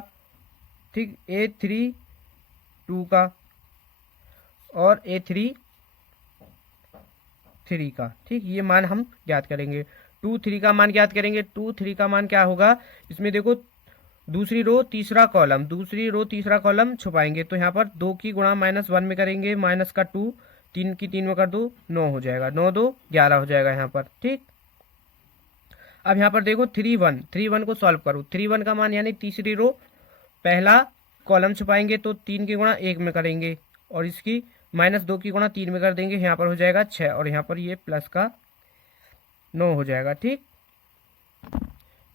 ठीक, A32 का और A33 का। ठीक, ये मान हम ज्ञात करेंगे। 23 का मान ज्ञात करेंगे। 23 का मान क्या होगा, इसमें देखो दूसरी रो तीसरा कॉलम छुपाएंगे, तो यहाँ पर 2 की गुणा -1 में करेंगे, माइनस का 2, 3 की 3 में कर दो, 9 हो जाएगा, 9 2 11 हो जाएगा यहाँ पर। ठीक, अब यहाँ पर देखो 31 को सॉल्व करो। 31 का मान यानी तीसरी रो पहला कॉलम छुपाएंगे, तो 3 की गुणा 1 में करेंगे, और इसकी -2 की गुणा 3 में कर देंगे, यहाँ पर हो जाएगा 6, और यहाँ पर ये प्लस का 9 हो जाएगा। ठीक,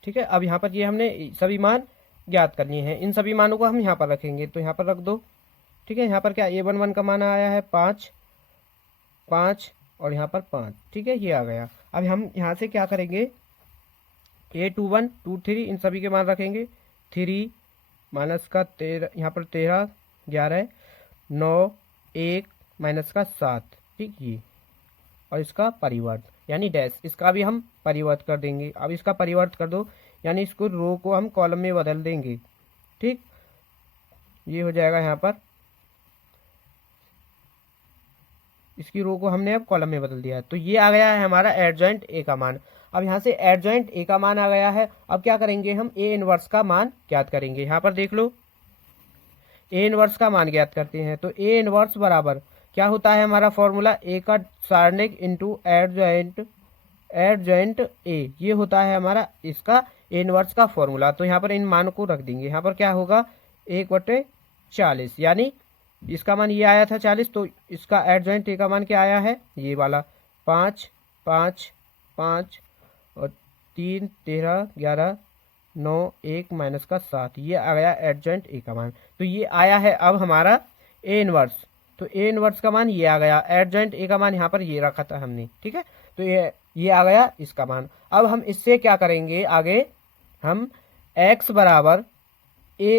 ठीक है, अब यहाँ पर ये हमने सभी मान ज्ञात करनी है। इन सभी मानों को हम यहाँ पर रखेंगे, तो यहाँ पर रख दो। ठीक है, यहाँ पर क्या A11 का मान आया है 5 और यहाँ पर 5। ठीक है, ये आ गया। अब हम यहाँ से क्या करेंगे, A21 23 इन सभी के मान रखेंगे। 3 माइनस का 13, यहाँ पर 13 11 9 1 माइनस का 7। ठीक, ये और इसका परिवर्त यानी डैश, इसका भी हम परिवर्त कर देंगे। अब इसका परिवर्त कर दो, यानी इसको रो को हम कॉलम में बदल देंगे। ठीक, ये हो जाएगा यहाँ पर, इसकी रो को हमने अब कॉलम में बदल दिया है, तो ये आ गया है हमारा एडजॉइंट ए का मान। अब यहाँ से एडजॉइंट ए का मान आ गया है। अब क्या करेंगे, हम ए इनवर्स का मान ज्ञात करेंगे। यहाँ पर देख लो, ए इनवर्स का मान ज्ञात करते हैं, तो ए इनवर्स बराबर क्या होता है हमारा फॉर्मूला, ए का सारणिक इंटू एडजॉइंट ए, ये होता है हमारा इसका ए इनवर्स का फॉर्मूला। तो यहाँ पर इन मान को रख देंगे। यहाँ पर क्या होगा 1/40, यानी इसका मान ये आया था 40, तो इसका एडजॉइंट ए का मान क्या आया है, ये वाला 5 5 5 और 3 13 11 9 1 माइनस का 7, ये आ गया एडजॉइंट ए का मान। तो ये आया है अब हमारा ए इनवर्स, तो ए इनवर्स का मान ये आ गया। एडजॉइंट ए का मान यहाँ पर ये रखा था हमने। ठीक है, तो ये आ गया इसका मान। अब हम इससे क्या करेंगे, आगे हम x बराबर ए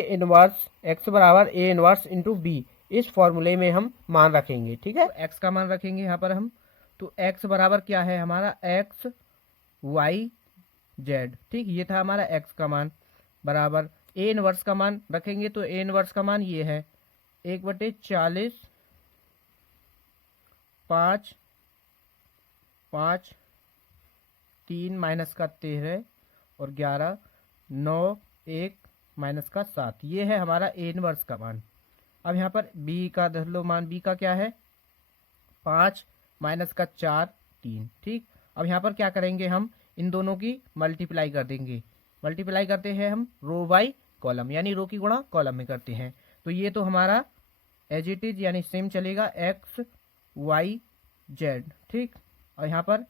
इनवर्स इंटू बी, इस फॉर्मूले में हम मान रखेंगे। ठीक है, x का मान रखेंगे यहाँ पर हम, तो x बराबर क्या है हमारा x y z। ठीक, ये था हमारा x का मान बराबर ए इनवर्स का मान रखेंगे, तो ए इनवर्स का मान ये है 1/40 5 5 3 माइनस का 13 और 11 9 1 माइनस का 7, ये है हमारा ए इनवर्स का मान। अब यहाँ पर बी का धर लो मान, बी का क्या है 5 माइनस का 4 3, ठीक। अब यहाँ पर क्या करेंगे, हम इन दोनों की मल्टीप्लाई कर देंगे। मल्टीप्लाई करते हैं हम रो बाई कॉलम, यानी रो की गुणा कॉलम में करते हैं। तो ये तो हमारा एज इट इज यानी सेम चलेगा एक्स वाई जेड, ठीक। और यहाँ पर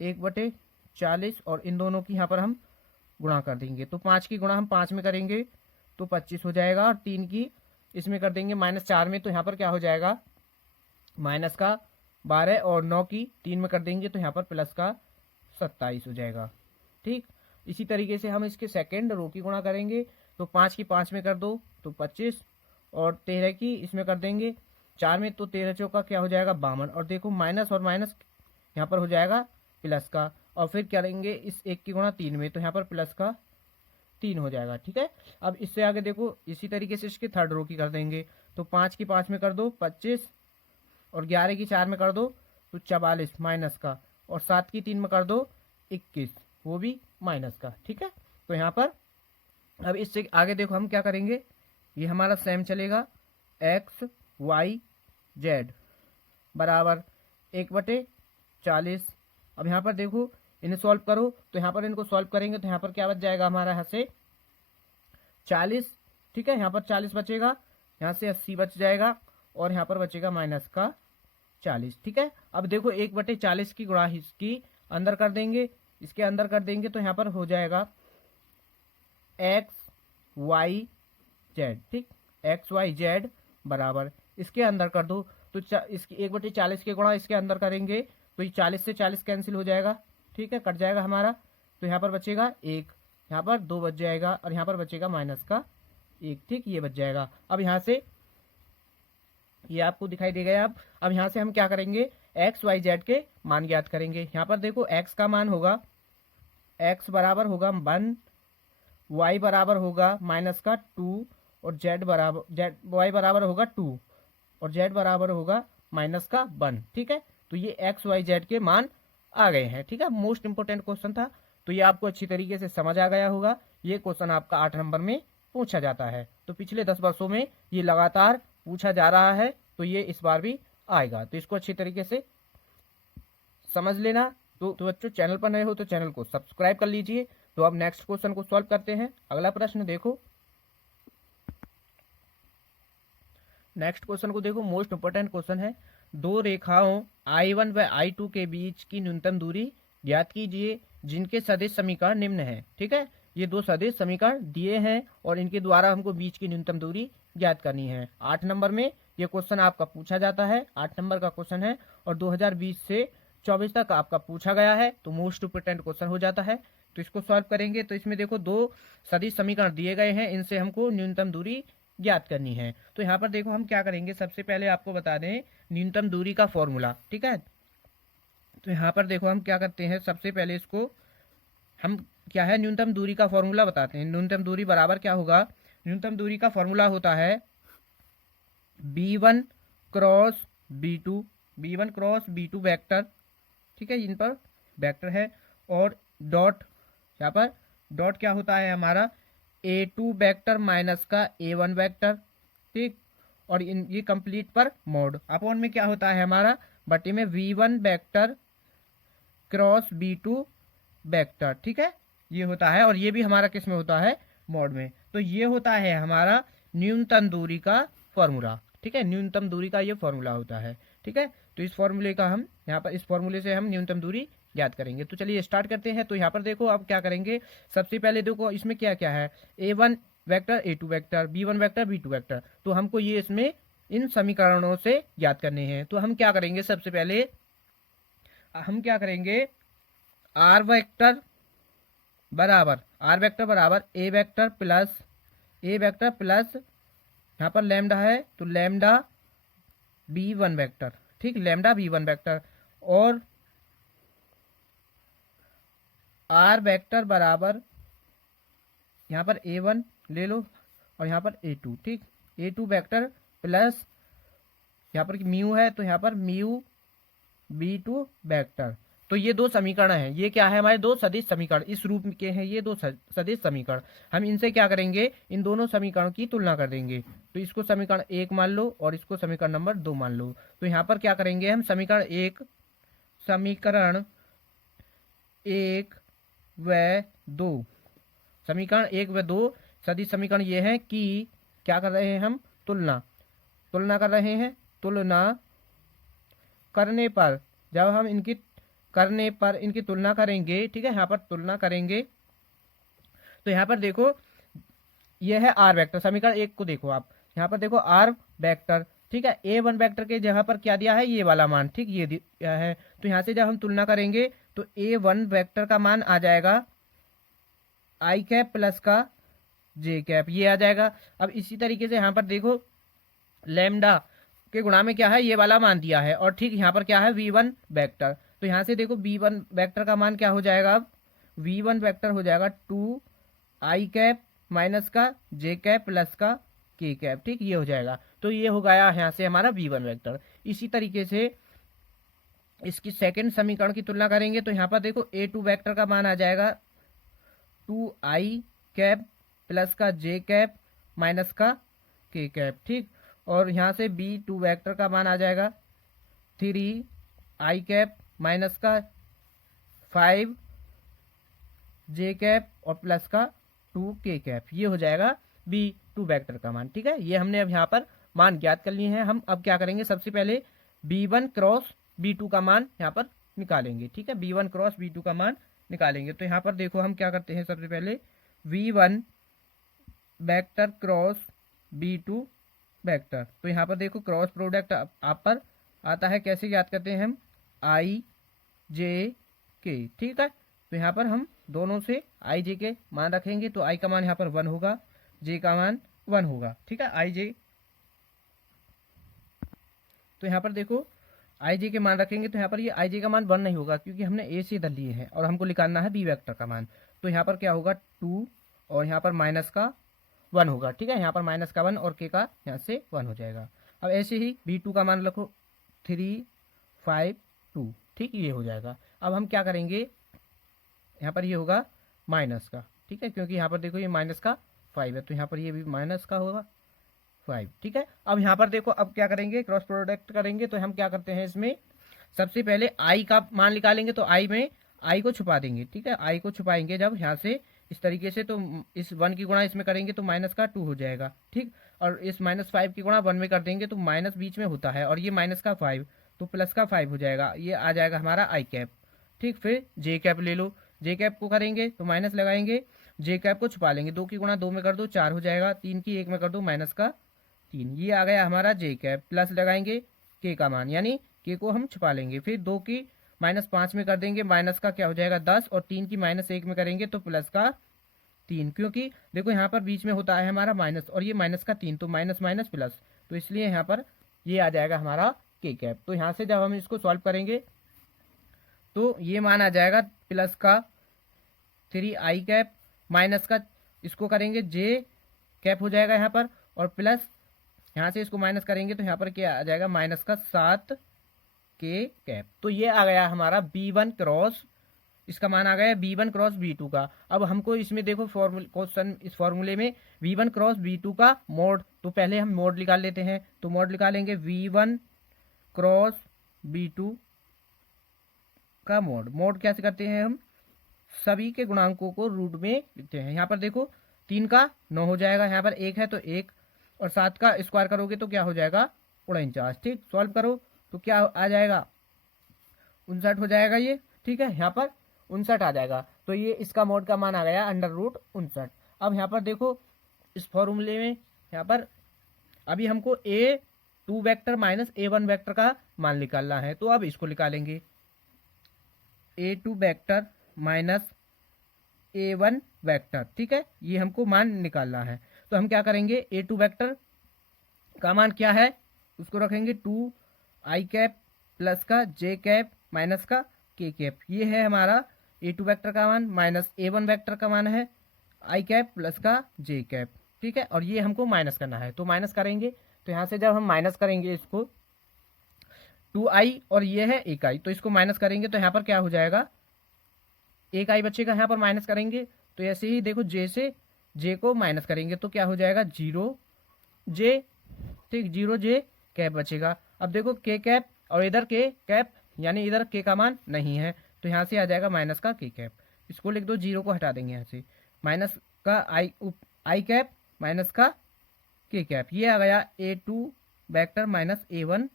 1/40 और इन दोनों की यहाँ पर हम गुणा कर देंगे। तो 5 की गुणा हम 5 में करेंगे तो 25 हो जाएगा, और 3 की इसमें कर देंगे -4 में, तो यहाँ पर क्या हो जाएगा माइनस का 12, और 9 की 3 में कर देंगे तो यहाँ पर प्लस का 27 हो जाएगा, ठीक। इसी तरीके से हम इसके सेकेंड रो की गुणा करेंगे। तो 5 की 5 में कर दो तो 25, और 13 की इसमें कर देंगे 4 में, तो 13 चौका क्या हो जाएगा 52, और देखो माइनस और माइनस यहाँ पर हो जाएगा प्लस का, और फिर करेंगे इस 1 की गुणा 3 में, तो यहाँ पर प्लस का 3 हो जाएगा, ठीक है। अब इससे आगे देखो इसी तरीके से इसके थर्ड रो की कर देंगे। तो 5 की 5 में कर दो 25, और 11 की 4 में कर दो तो 44 माइनस का, और 7 की 3 में कर दो 21, वो भी माइनस का, ठीक है। तो यहाँ पर अब इससे आगे देखो हम क्या करेंगे, ये हमारा सेम चलेगा एक्स वाई जेड बराबर 1/40। अब यहाँ पर देखो इन्हें सॉल्व करो, तो यहाँ पर इनको सॉल्व करेंगे तो यहाँ पर क्या बच जाएगा हमारा, यहाँ से 40, ठीक है। यहाँ पर 40 बचेगा, यहाँ से 80 बच जाएगा, और यहाँ पर बचेगा माइनस का 40, ठीक है। अब देखो 1/40 की गुणा इसकी अंदर कर देंगे, इसके अंदर कर देंगे तो यहाँ पर हो जाएगा एक्स वाई जेड, ठीक। एक्स वाई जेड बराबर इसके अंदर कर दो, तो इसकी 1/40 के गुणा इसके अंदर करेंगे तो ये 40 से 40 कैंसिल हो जाएगा, ठीक है, कट जाएगा हमारा। तो यहाँ पर बचेगा 1, यहाँ पर 2 बच जाएगा, और यहाँ पर बचेगा माइनस का 1, ठीक, ये बच जाएगा। अब यहाँ से ये आपको दिखाई देगा। अब यहाँ से हम क्या करेंगे, एक्स वाई जेड के मान ज्ञात करेंगे। यहाँ पर देखो एक्स का मान होगा, एक्स बराबर होगा 1, वाई बराबर होगा माइनस का 2, और जेड वाई बराबर होगा 2, और जेड बराबर होगा माइनस का 1, ठीक है। तो ये एक्स वाई जेड के मान आ गए हैं, ठीक है। मोस्ट इंपोर्टेंट क्वेश्चन था, तो ये आपको अच्छी तरीके से समझ आ गया होगा। ये क्वेश्चन आपका 8 नंबर में पूछा जाता है, तो पिछले 10 वर्षों में ये लगातार पूछा जा रहा है, तो ये इस बार भी आएगा, तो इसको अच्छी तरीके से समझ लेना। तो बच्चों चैनल पर नए हो तो चैनल को सब्सक्राइब कर लीजिए। तो अब नेक्स्ट क्वेश्चन को सॉल्व करते हैं। अगला प्रश्न देखो, नेक्स्ट क्वेश्चन को देखो, मोस्ट इंपोर्टेंट क्वेश्चन है। दो रेखाओं I1 व I2 के बीच की न्यूनतम दूरी ज्ञात कीजिए जिनके सदिश समीकरण निम्न है, ठीक है। ये दो सदिश समीकरण दिए हैं और इनके द्वारा हमको बीच की न्यूनतम दूरी ज्ञात करनी है। 8 नंबर में ये क्वेश्चन आपका पूछा जाता है, 8 नंबर का क्वेश्चन है, और 2020 से 24 तक आपका पूछा गया है, तो मोस्ट इंपोर्टेंट क्वेश्चन हो जाता है। तो इसको सॉल्व करेंगे, तो इसमें देखो दो सदिश समीकरण दिए गए हैं, इनसे हमको न्यूनतम दूरी ज्ञात करनी है। तो यहाँ पर देखो हम क्या करेंगे, सबसे पहले आपको बता दें न्यूनतम दूरी का फॉर्मूला, ठीक है। तो यहाँ पर देखो हम क्या करते हैं, सबसे पहले इसको हम क्या है न्यूनतम दूरी का फॉर्मूला बताते हैं। न्यूनतम दूरी बराबर क्या होगा, न्यूनतम दूरी का फॉर्मूला होता है B1 cross B2, B1 cross B2 vector, ठीक है, इन पर वेक्टर है, और डॉट, यहाँ पर डॉट क्या होता है हमारा A2 वेक्टर माइनस का A1 वेक्टर, ठीक, और ये कंप्लीट पर मोड अपॉन में क्या होता है हमारा बटे में V1 vector cross B2 vector, ठीक है, ये होता है, और ये भी हमारा किस में होता है मोड में। तो ये होता है हमारा न्यूनतम दूरी का फॉर्मूला, ठीक है, न्यूनतम दूरी का ये फॉर्मूला होता है, ठीक है। तो इस फॉर्मूले का हम यहाँ पर इस फॉर्मूले से हम न्यूनतम दूरी ज्ञात करेंगे। तो चलिए स्टार्ट करते हैं। तो यहाँ पर देखो अब क्या करेंगे, सबसे पहले देखो इसमें क्या क्या है, A1 vector A2 vector, B1 vector B2 vector, तो हमको ये इसमें इन समीकरणों से ज्ञात करने हैं। तो हम क्या करेंगे, सबसे पहले हम क्या करेंगे, R वेक्टर बराबर A वेक्टर प्लस यहाँ पर लैम्डा है तो लैम्डा B1 वेक्टर, ठीक, लैम्डा B1 वेक्टर, और R वेक्टर बराबर यहाँ पर A1 ले लो और यहाँ पर A2, ठीक, A2 वेक्टर प्लस यहाँ पर म्यू है तो यहाँ पर म्यू B2 वेक्टर, तो ये दो समीकरण हैं, ये क्या है हमारे दो सदिश समीकरण, इस रूप के हैं ये दो सदिश समीकरण। हम इनसे क्या करेंगे, इन दोनों समीकरणों की तुलना कर देंगे। तो इसको समीकरण 1 मान लो और इसको समीकरण नंबर 2 मान लो। तो यहाँ पर क्या करेंगे हम, समीकरण 1 व 2, समीकरण 1 व 2 सदिश समीकरण ये है कि क्या कर रहे हैं हम, तुलना कर रहे हैं। तुलना करने पर, जब हम इनकी तुलना करेंगे, ठीक है, यहाँ पर तुलना करेंगे तो यहाँ पर देखो ये है आर वेक्टर, समीकरण 1 को देखो आप, यहाँ पर देखो आर वेक्टर, ठीक है, A1 वेक्टर के जगह पर क्या दिया है, ये वाला मान, ठीक, ये दिया है। तो यहाँ से जब हम तुलना करेंगे तो A1 वेक्टर का मान आ जाएगा आई कैप प्लस का जे कैप, ये आ जाएगा। अब इसी तरीके से यहाँ पर देखो लैम्डा के गुणा में क्या है, ये वाला मान दिया है, और ठीक यहाँ पर क्या है V1 वेक्टर। तो यहाँ से देखो V1 वेक्टर का मान क्या हो जाएगा, अब V1 वेक्टर हो जाएगा 2 आई कैप माइनस का जे कैप प्लस का के कैप, ठीक, ये हो जाएगा। तो ये हो गया यहाँ से हमारा V1 वेक्टर। इसी तरीके से इसकी सेकंड समीकरण की तुलना करेंगे तो यहाँ पर देखो A2 वेक्टर का मान आ जाएगा 2 आई कैप प्लस का जे कैप माइनस का के कैप, ठीक, और यहाँ से B2 वेक्टर का मान आ जाएगा 3 आई कैप माइनस का 5 जे कैप और प्लस का 2 के कैप, ये हो जाएगा B2 वेक्टर का मान, ठीक है। ये हमने अब यहाँ पर मान ज्ञात कर लिए हैं। हम अब क्या करेंगे, सबसे पहले B1 क्रॉस B2 का मान यहाँ पर निकालेंगे, ठीक है, B1 क्रॉस B2 का मान निकालेंगे। तो यहाँ पर देखो हम क्या करते हैं, सबसे पहले V1 vector cross B2 vector, तो यहाँ पर देखो क्रॉस प्रोडक्ट आप पर आता है, कैसे याद करते हैं हम, आई जे के, ठीक है। तो यहाँ पर हम दोनों से आई जे के मान रखेंगे, तो आई का मान यहाँ पर 1 होगा, जे का मान 1 होगा, ठीक है, आई जे। तो यहाँ पर देखो आई जे के मान रखेंगे तो यहाँ पर ये आई जे का मान 1 नहीं होगा, क्योंकि हमने ए से इधर लिए हैं और हमको निकालना है बी वेक्टर का मान। तो यहाँ पर क्या होगा 2 और यहाँ पर माइनस का 1 होगा, ठीक है, यहाँ पर माइनस का 1 और के का यहाँ से 1 हो जाएगा। अब ऐसे ही B2 का मान रखो 3 5 2, ठीक, ये हो जाएगा। अब हम क्या करेंगे, यहाँ पर ये होगा माइनस का, ठीक है, क्योंकि यहाँ पर देखो ये माइनस का 5 है, तो यहाँ पर ये भी माइनस का होगा 5, ठीक है। अब यहाँ पर देखो अब क्या करेंगे, क्रॉस प्रोडक्ट करेंगे। तो हम क्या करते हैं, इसमें सबसे पहले आई का मान निकालेंगे, तो आई में आई को छुपा देंगे, ठीक है, आई को छुपाएंगे जब यहाँ से इस तरीके से, तो इस 1 की गुणा इसमें करेंगे तो माइनस का 2 हो जाएगा, ठीक, और इस -5 की गुणा 1 में कर देंगे तो माइनस बीच में होता है, और ये माइनस का 5 तो प्लस का 5 हो जाएगा, ये आ जाएगा हमारा आई कैप, ठीक। फिर जे कैप ले लो, जे कैप को करेंगे तो माइनस लगाएंगे, जे कैप को छुपा लेंगे, 2 की गुणा 2 में कर दो 4 हो जाएगा, 3 की 1 में कर दो माइनस का 3, ये आ गया हमारा जे कैप। प्लस लगाएंगे के का मान, यानी के को हम छुपा लेंगे, फिर 2 की -5 में कर देंगे, माइनस का क्या हो जाएगा 10, और 3 की -1 में करेंगे तो प्लस का 3, क्योंकि देखो यहाँ पर बीच में होता है हमारा माइनस, और ये माइनस का 3, तो माइनस माइनस प्लस, तो इसलिए यहाँ पर ये आ जाएगा हमारा के कैप। तो यहाँ से जब हम इसको सॉल्व करेंगे तो ये मान आ जाएगा प्लस का 3 आई कैप माइनस का, इसको करेंगे जे कैप हो जाएगा यहाँ पर, और प्लस यहाँ से इसको माइनस करेंगे तो यहाँ पर क्या आ जाएगा माइनस का 7 के कैप। तो ये आ गया हमारा B1 क्रॉस, इसका मान आ गया B1 क्रॉस B2 का। अब हमको इसमें देखो क्वेश्चन इस फॉर्मूले में V1 क्रॉस B2 का मोड, तो पहले हम मोड निकाल लेते हैं। तो मोड निकालेंगे V1 क्रॉस B2 का मोड कैसे करते हैं हम, सभी के गुणांकों को रूट में लिखते हैं। यहाँ पर देखो 3 का 9 हो जाएगा, यहाँ पर 1 है तो 1, और 7 का स्क्वायर करोगे तो क्या हो जाएगा 49, ठीक, सॉल्व करो तो क्या आ जाएगा 59 हो जाएगा ये, ठीक है, यहाँ पर 59 आ जाएगा। तो ये इसका मोड का मान आ गया √59। अब यहाँ पर देखो इस फॉर्मूले में यहाँ पर अभी हमको A2 vector minus A1 vector का मान निकालना है, तो अब इसको निकालेंगे A2 vector minus A1 vector, ठीक है, ये हमको मान निकालना है। तो हम क्या करेंगे, A2 वेक्टर का मान क्या है, उसको रखेंगे 2 आई कैप प्लस का जे कैप माइनस का के कैप, ये है हमारा A2 वेक्टर का मान, माइनस A1 वेक्टर का मान है आई कैप प्लस का जे कैप, ठीक है, और ये हमको माइनस करना है। तो माइनस करेंगे, तो यहाँ से जब हम माइनस करेंगे इसको 2i और ये है 1i, तो इसको माइनस करेंगे तो यहाँ पर क्या हो जाएगा, 1i बचेगा, यहाँ पर माइनस करेंगे तो ऐसे ही देखो जे से जे को माइनस करेंगे तो क्या हो जाएगा 0j, ठीक 0j कैप बचेगा। अब देखो के कैप और इधर के कैप, यानी इधर के का मान नहीं है तो यहाँ से आ जाएगा माइनस का के कैप, इसको लिख दो, 0 को हटा देंगे यहाँ से, माइनस का आई कैप माइनस का के कैप, ये आ गया A2 vector minus A1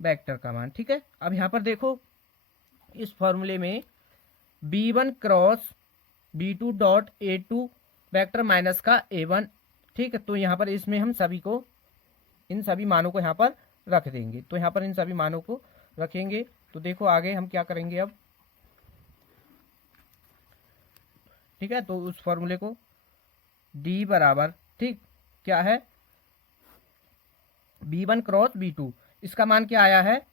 vector का मान। ठीक है, अब यहाँ पर देखो इस फॉर्मूले में B1 cross B2 dot A2 vector minus का A1, ठीक है, तो यहाँ पर इसमें हम सभी को, इन सभी मानों को यहाँ पर रख देंगे, तो यहाँ पर इन सभी मानों को रखेंगे। तो देखो आगे हम क्या करेंगे अब, ठीक है, तो उस फॉर्मूले को D बराबर, ठीक क्या है, B1 क्रॉस B2, इसका मान क्या आया है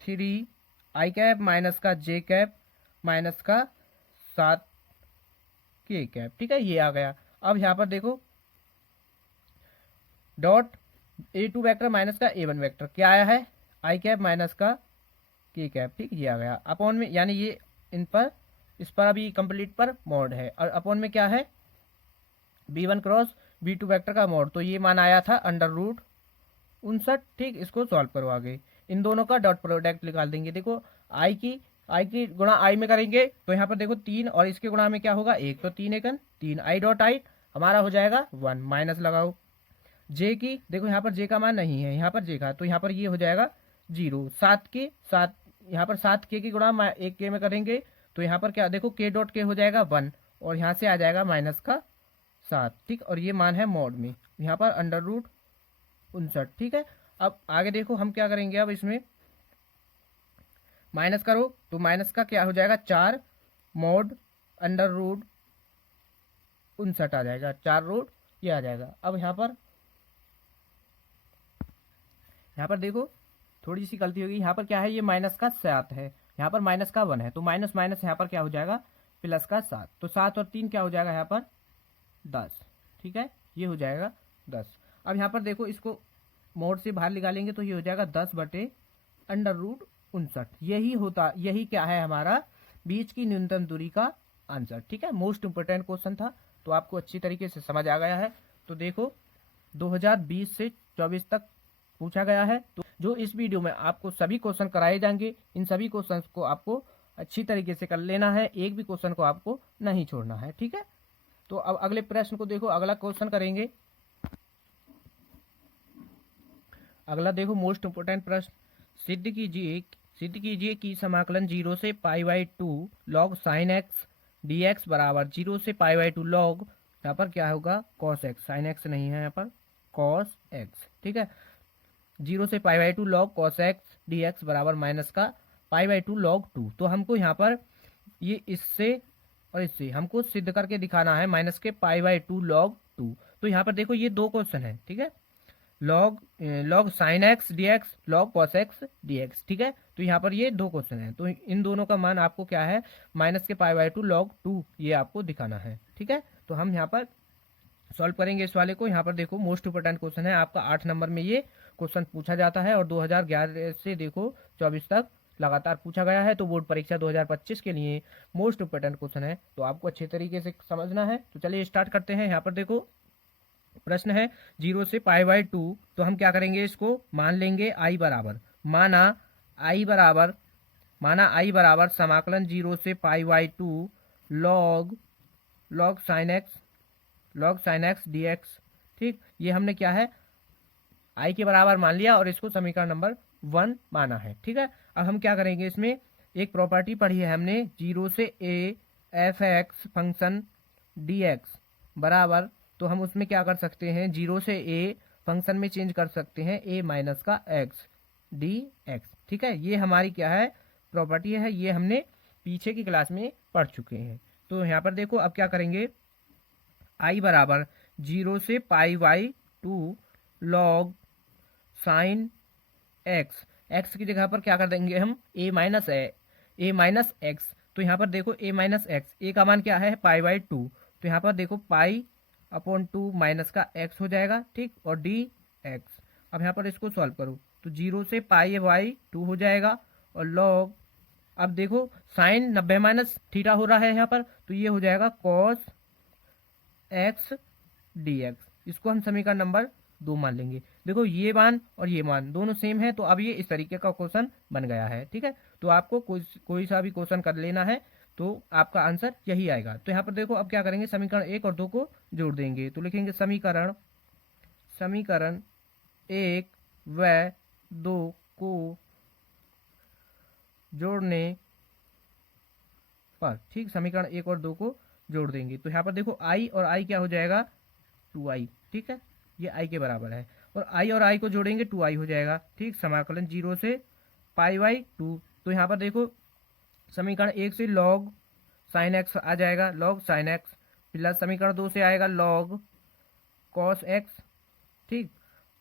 3i कैप माइनस का j कैप माइनस का 7k कैप, ठीक है, ये आ गया। अब यहाँ पर देखो डॉट A2 वेक्टर माइनस का A1 वेक्टर क्या आया है i कैप माइनस का k कैप, ठीक ये आ गया। अपॉन में यानी ये इन पर, इस पर अभी कंप्लीट पर मॉड है, और अपॉन में क्या है B1 क्रॉस B2 वेक्टर का मॉड, तो ये मान आया था √59, ठीक, इसको सॉल्व करो आगे, इन दोनों का डॉट प्रोडक्ट निकाल देंगे। देखो आई की गुणा आई में करेंगे तो यहाँ पर देखो 3 और इसके गुणा में क्या होगा 1, तो 3 एकन 3, आई डॉट आई हमारा हो जाएगा 1, माइनस लगाओ जे की, देखो यहाँ पर जे का मान नहीं है, यहाँ पर जे का, तो यहाँ पर ये हो जाएगा 0, 7 के 7, यहाँ पर 7k की गुणा 1k में करेंगे तो यहाँ पर क्या देखो k डॉट के हो जाएगा 1 और यहाँ से आ जाएगा माइनस का 7, ठीक, और ये मान है मॉड में, यहाँ पर √59, ठीक है। अब आगे देखो हम क्या करेंगे, अब इसमें माइनस करो तो माइनस का क्या हो जाएगा 4 मॉड √59 आ जाएगा, 4 रूट ये आ जाएगा। अब यहाँ पर देखो थोड़ी सी गलती होगी, यहाँ पर क्या है ये माइनस का 7 है, यहाँ पर माइनस का 1 है, तो माइनस माइनस यहाँ पर क्या हो जाएगा प्लस का 7, तो 7 और 3 क्या हो जाएगा यहाँ पर 10, ठीक है, ये हो जाएगा 10। अब यहाँ पर देखो इसको मोड से बाहर निकालेंगे तो ये हो जाएगा 10/√59, यही क्या है हमारा बीच की न्यूनतम दूरी का आंसर, ठीक है। मोस्ट इंपोर्टेंट क्वेश्चन था, तो आपको अच्छी तरीके से समझ आ गया है। तो देखो 2020 से 24 तक पूछा गया है, तो जो इस वीडियो में आपको सभी क्वेश्चन कराए जाएंगे, इन सभी क्वेश्चन को आपको अच्छी तरीके से कर लेना है, एक भी क्वेश्चन को आपको नहीं छोड़ना है, ठीक है। तो अब अगले प्रश्न को देखो, अगला क्वेश्चन करेंगे, अगला देखो मोस्ट इंपोर्टेंट प्रश्न, सिद्ध कीजिए कि समाकलन 0 से π/2 log sin x dx बराबर 0 से π/2 log, यहाँ पर क्या होगा cos x, sin x नहीं है यहाँ पर cos x, ठीक है, 0 से π/2 log cos x dx बराबर माइनस का π/2 log 2, तो हमको यहाँ पर ये इससे और इससे हमको सिद्ध करके दिखाना है माइनस के π/2 log 2, तो यहाँ पर देखो ये दो क्वेश्चन है, ठीक है, log sin x dx log cos x dx, ठीक है, तो यहाँ पर ये दो क्वेश्चन है, तो इन दोनों का मान आपको क्या है माइनस के π/2 log 2 ये आपको दिखाना है, ठीक है। तो हम यहाँ पर सॉल्व करेंगे इस वाले को। यहाँ पर देखो मोस्ट इंपोर्टेंट क्वेश्चन है आपका 8 नंबर में ये क्वेश्चन पूछा जाता है, और 2011 से देखो 24 तक लगातार पूछा गया है, तो बोर्ड परीक्षा 2025 के लिए मोस्ट इंपोर्टेंट क्वेश्चन है, तो आपको अच्छे तरीके से समझना है। तो चलिए स्टार्ट करते हैं। यहाँ पर देखो प्रश्न है 0 से π/2, तो हम क्या करेंगे, इसको मान लेंगे i बराबर, माना i बराबर समाकलन 0 से π/2 log sin x dx, ठीक, ये हमने क्या है i के बराबर मान लिया और इसको समीकरण नंबर 1 माना है, ठीक है। अब हम क्या करेंगे, इसमें एक प्रॉपर्टी पढ़ी है हमने, 0 से a f(x) फंक्शन dx बराबर, तो हम उसमें क्या कर सकते हैं 0 से a फंक्शन में चेंज कर सकते हैं a माइनस का x dx, ठीक है, ये हमारी क्या है प्रॉपर्टी है, ये हमने पीछे की क्लास में पढ़ चुके हैं। तो यहाँ पर देखो अब क्या करेंगे, i बराबर 0 से π/2 log sin x की जगह पर क्या कर देंगे हम a माइनस x, तो यहाँ पर देखो a माइनस एक्स, a का मान क्या है π/2, तो यहाँ पर देखो π/2 माइनस का x हो जाएगा, ठीक, और dx। अब यहाँ पर इसको सॉल्व करो तो 0 से पाई बाई 2 हो जाएगा। और लॉग, अब देखो साइन 90 माइनस थीटा हो रहा है यहाँ पर, तो ये हो जाएगा कॉस एक्स डी एक्स। इसको हम समीकरण नंबर 2 मान लेंगे। देखो ये मान और ये मान दोनों सेम है, तो अब ये इस तरीके का क्वेश्चन बन गया है। ठीक है, तो आपको कोई सा भी क्वेश्चन कर लेना है तो आपका आंसर यही आएगा। तो यहाँ पर देखो अब क्या करेंगे, समीकरण 1 और 2 को जोड़ देंगे। तो लिखेंगे समीकरण 1 व 2 को जोड़ने पर, ठीक, समीकरण 1 और 2 को जोड़ देंगे। तो यहाँ पर देखो आई और आई क्या हो जाएगा, 2i। ठीक है, ये i के बराबर है, और i और i को जोड़ेंगे 2i हो जाएगा। ठीक, समाकलन 0 से पाई बाई 2। तो यहाँ पर देखो समीकरण 1 से लॉग साइन एक्स आ जाएगा, लॉग साइन एक्स, प्लस समीकरण 2 से आएगा लॉग कॉस एक्स। ठीक,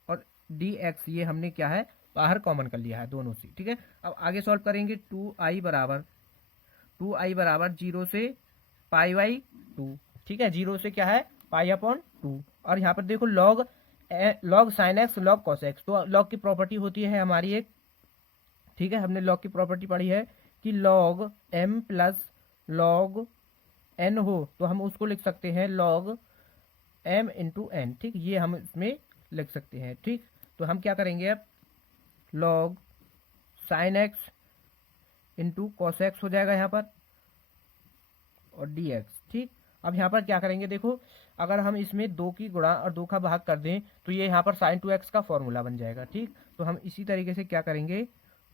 और डी एक्स ये हमने क्या है, बाहर कॉमन कर लिया है दोनों से। ठीक है, अब आगे सॉल्व करेंगे। 2i बराबर 0 से पाई बाई 2। ठीक है, 0 से क्या है, पाई अपॉन 2। और यहाँ पर देखो log sine x log cos x, तो लॉग की प्रॉपर्टी होती है हमारी एक, ठीक है, हमने लॉग की प्रॉपर्टी पढ़ी है कि log m plus log n हो तो हम उसको लिख सकते हैं लॉग m इंटू एन। ठीक, ये हम इसमें लिख सकते हैं। ठीक, तो हम क्या करेंगे अब, log sine x into cos x हो जाएगा यहाँ पर, और डी एक्स। ठीक, अब यहाँ पर क्या करेंगे, देखो अगर हम इसमें 2 की गुणा और 2 का भाग कर दें तो ये यहाँ पर साइन 2x का फॉर्मूला बन जाएगा। ठीक, तो हम इसी तरीके से क्या करेंगे,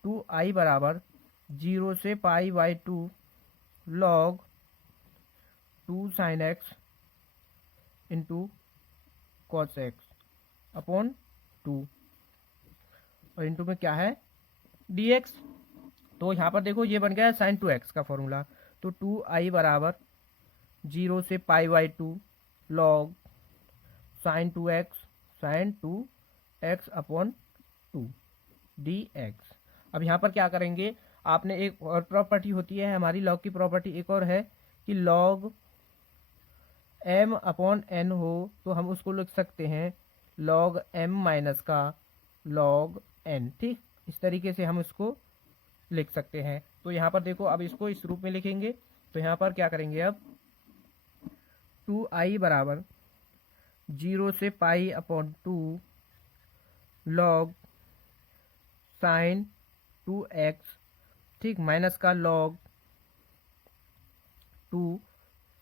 2i बराबर 0 से pi by 2 log 2 sine x into cos x upon 2, और इंटू में क्या है, dx। तो यहाँ पर देखो ये बन गया साइन 2x का फॉर्मूला। तो 2i बराबर 0 से pi by 2 log sign 2x upon 2 dx। अब यहाँ पर क्या करेंगे, आपने एक और प्रॉपर्टी होती है हमारी लॉग की प्रॉपर्टी, एक और है कि लॉग m अपॉन n हो तो हम उसको लिख सकते हैं लॉग m माइनस का लॉग n। ठीक, इस तरीके से हम इसको लिख सकते हैं। तो यहाँ पर देखो अब इसको इस रूप में लिखेंगे। तो यहाँ पर क्या करेंगे, अब 2i बराबर 0 से pi upon 2 log sign 2x, ठीक, माइनस का लॉग 2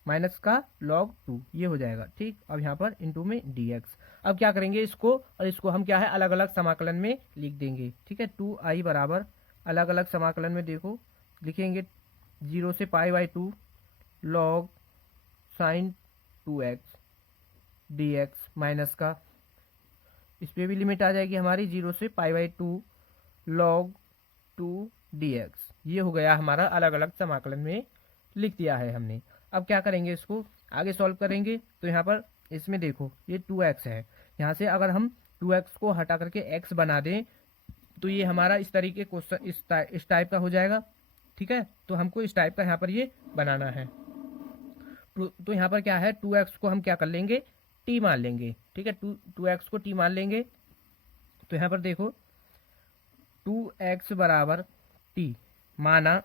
माइनस का लॉग 2, ये हो जाएगा। ठीक, अब यहाँ पर इंटू में dx। अब क्या करेंगे, इसको और इसको हम क्या है अलग अलग समाकलन में लिख देंगे। ठीक है, 2i बराबर अलग अलग समाकलन में देखो लिखेंगे 0 से pi by 2 log sign 2x dx minus का, इस पर भी लिमिट आ जाएगी हमारी 0 से पाई बाई 2 लॉग 2 dx। ये हो गया हमारा अलग अलग समाकलन में लिख दिया है हमने। अब क्या करेंगे, इसको आगे सॉल्व करेंगे। तो यहाँ पर इसमें देखो ये 2x है, यहाँ से अगर हम 2x को हटा करके x बना दें तो ये हमारा इस तरीके क्वेश्चन इस टाइप का हो जाएगा। ठीक है, तो हमको इस टाइप का यहाँ पर ये बनाना है। तो यहाँ पर क्या है, 2x को हम क्या कर लेंगे, t मान लेंगे। ठीक है, 2x को t मान लेंगे। तो यहाँ पर देखो 2x बराबर t माना,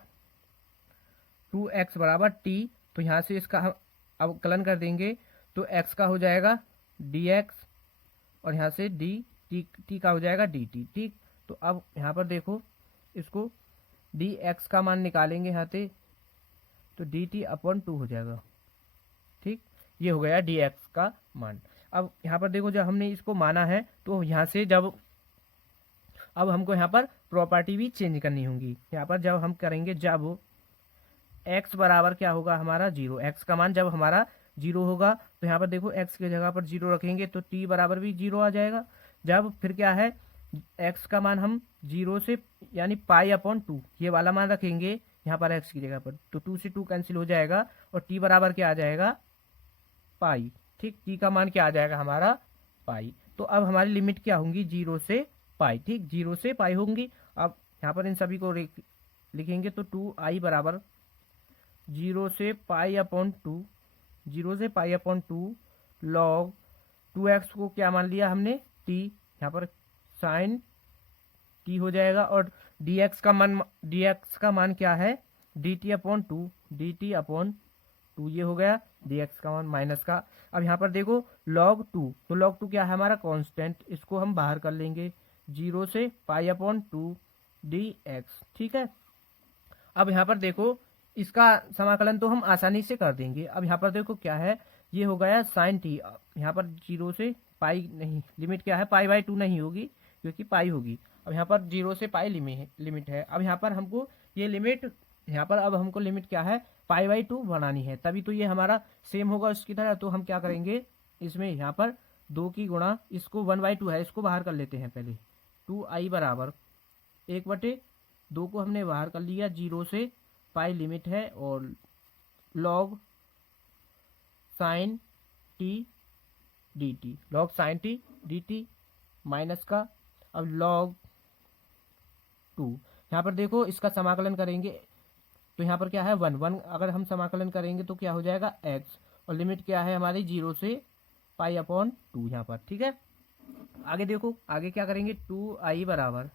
2x बराबर t, तो यहाँ से इसका हम अवकलन कर देंगे तो x का हो जाएगा dx, और यहाँ से t का हो जाएगा dt। ठीक, तो अब यहाँ पर देखो इसको dx का मान निकालेंगे यहाँ से, तो dt अपॉन 2 हो जाएगा। ठीक, ये हो गया dx का मान। अब यहाँ पर देखो जब हमने इसको माना है तो यहाँ से जब अब हमको यहाँ पर प्रॉपर्टी भी चेंज करनी होगी। यहाँ पर जब हम करेंगे, जब x बराबर क्या होगा हमारा 0, x का मान जब हमारा 0 होगा तो यहाँ पर देखो x की जगह पर 0 रखेंगे तो t बराबर भी 0 आ जाएगा। जब फिर क्या है, x का मान हम 0 से यानी पाई अपॉन 2 ये वाला मान रखेंगे यहाँ पर x की जगह पर, तो 2 से 2 कैंसिल हो जाएगा और t बराबर क्या आ जाएगा, पाई। ठीक, t का मान क्या आ जाएगा हमारा, पाई। तो अब हमारी लिमिट क्या होंगी, 0 से पाई। ठीक, 0 से पाई होंगी। अब यहाँ पर इन सभी को लिखेंगे तो 2i बराबर 0 से पाई अपॉन 2 लॉग 2x को क्या मान लिया हमने, t, यहाँ पर साइन टी हो जाएगा, और dx का मान क्या है, dt अपॉन टू ये हो गया dx का मान माइनस का। अब यहाँ पर देखो log 2, तो log 2 क्या है हमारा कांस्टेंट, इसको हम बाहर कर लेंगे 0 से पाई अपॉन 2 dx, ठीक है। अब यहाँ पर देखो इसका समाकलन तो हम आसानी से कर देंगे। अब यहाँ पर देखो क्या है, ये हो गया साइन टी, यहाँ पर 0 से पाई नहीं, लिमिट क्या है पाई बाई 2 नहीं होगी क्योंकि पाई होगी। अब यहाँ पर 0 से पाई लिमिट है। अब यहाँ पर हमको ये लिमिट, यहाँ पर अब हमको लिमिट क्या है पाई बाई 2 बनानी है, तभी तो ये हमारा सेम होगा उसकी तरह। तो हम क्या करेंगे, इसमें यहाँ पर 2 की गुणा, इसको 1/2 है, इसको बाहर कर लेते हैं पहले, 2i बराबर 1/2 को हमने बाहर कर लिया, 0 से पाई लिमिट है, और log sign T D T minus का, अब लॉग 2, यहाँ पर देखो इसका समाकलन करेंगे तो यहाँ पर क्या है 1 अगर हम समाकलन करेंगे तो क्या हो जाएगा x, और लिमिट क्या है हमारी 0 से पाई अपॉन 2 यहाँ पर, ठीक है। आगे देखो आगे क्या करेंगे, 2i बराबर,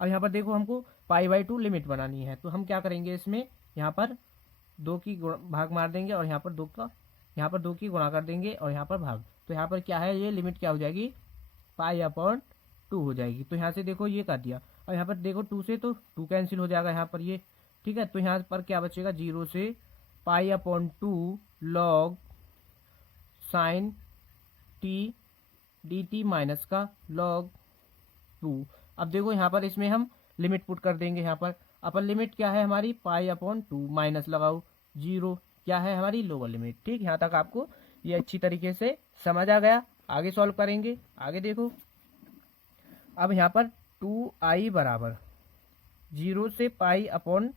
अब यहाँ पर देखो हमको पाई बाई 2 लिमिट बनानी है, तो हम क्या करेंगे इसमें यहाँ पर 2 की भाग मार देंगे, और यहाँ पर 2 की गुणा कर देंगे, और यहाँ पर भाग, तो यहाँ पर क्या है ये लिमिट क्या हो जाएगी पाई अपॉन 2 हो जाएगी। तो यहाँ से देखो ये कर दिया, और यहाँ पर देखो 2 से तो 2 कैंसिल हो जाएगा यहाँ पर ये, ठीक है। तो यहाँ पर क्या बचेगा 0 से pi upon 2 log sign T D T minus का लॉग 2। अब देखो यहाँ पर इसमें हम लिमिट पुट कर देंगे, यहाँ पर अपर लिमिट क्या है हमारी पाई अपॉन 2 माइनस लगाओ 0 क्या है हमारी लोअर लिमिट, ठीक। यहाँ तक आपको ये अच्छी तरीके से समझ आ गया। आगे सॉल्व करेंगे, आगे देखो अब यहाँ पर 2i बराबर 0 से पाई अपॉन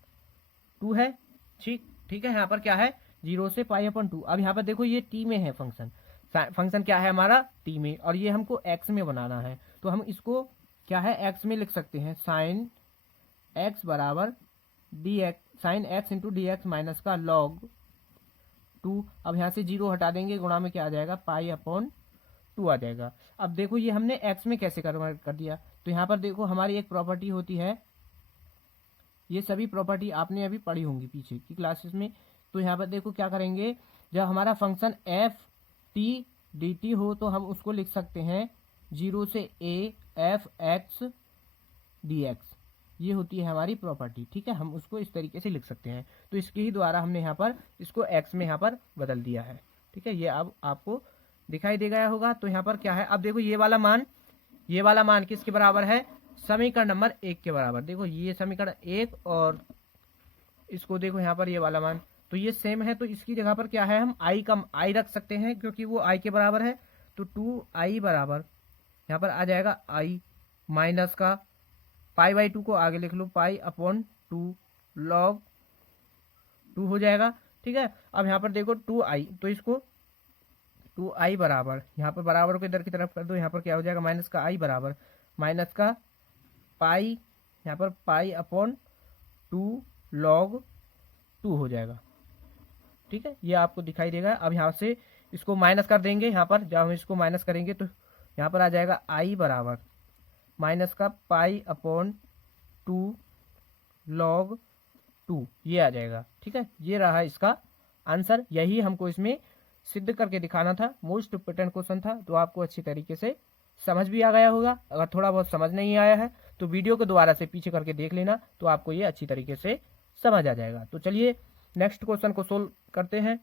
2 है, ठीक है। यहाँ पर क्या है 0 से पाई अपॉन 2। अब यहाँ पर देखो ये टी में है फंक्शन क्या है हमारा टी में, और ये हमको एक्स में बनाना है, तो हम इसको क्या है एक्स में लिख सकते हैं, साइन एक्स बराबर D x, sine x into D x minus का लॉग 2। अब यहाँ से 0 हटा देंगे, गुणा में क्या आ जाएगा पाई अपॉन 2 आ जाएगा। अब देखो ये हमने एक्स में कैसे कन्वर्ट कर दिया, तो यहाँ पर देखो हमारी एक प्रॉपर्टी होती है, ये सभी प्रॉपर्टी आपने अभी पढ़ी होंगी पीछे की क्लासेस में। तो यहाँ पर देखो क्या करेंगे, जब हमारा function F T D T हो तो हम उसको लिख सकते हैं 0 से A F x d x, ये होती है हमारी प्रॉपर्टी, ठीक है। हम उसको इस तरीके से लिख सकते हैं, तो इसके ही द्वारा हमने यहाँ पर इसको एक्स में यहाँ पर बदल दिया है, ठीक है। ये अब आपको दिखाई दे गया होगा। तो यहाँ पर क्या है, अब देखो ये वाला मान किसके बराबर है, समीकरण नंबर 1 के बराबर। देखो ये समीकरण 1 और इसको देखो यहाँ पर ये वाला मान, तो ये सेम है, तो इसकी जगह पर क्या है हम आई रख सकते हैं क्योंकि वो आई के बराबर है। तो 2i बराबर यहाँ पर आ जाएगा i माइनस का पाई बाई 2 को आगे लिख लो पाई अपॉन 2 लॉग 2 हो जाएगा, ठीक है। अब यहाँ पर देखो 2i, तो इसको 2i बराबर, यहाँ पर बराबर को इधर की तरफ कर दो, यहाँ पर क्या हो जाएगा माइनस का i बराबर माइनस का पाई, यहाँ पर पाई अपॉन 2 लॉग 2 हो जाएगा, ठीक है। ये आपको दिखाई देगा। अब यहाँ से इसको माइनस कर देंगे, यहाँ पर जब हम इसको माइनस करेंगे तो यहाँ पर आ जाएगा i बराबर माइनस का पाई अपॉन 2 लॉग 2, ये आ जाएगा, ठीक है। ये रहा इसका आंसर, यही हमको इसमें सिद्ध करके दिखाना था। मोस्ट इम्पोर्टेंट क्वेश्चन था, तो आपको अच्छी तरीके से समझ भी आ गया होगा। अगर थोड़ा बहुत समझ नहीं आया है तो वीडियो को दोबारा से पीछे करके देख लेना, तो आपको ये अच्छी तरीके से समझ आ जाएगा। तो चलिए नेक्स्ट क्वेश्चन को सोल्व करते हैं।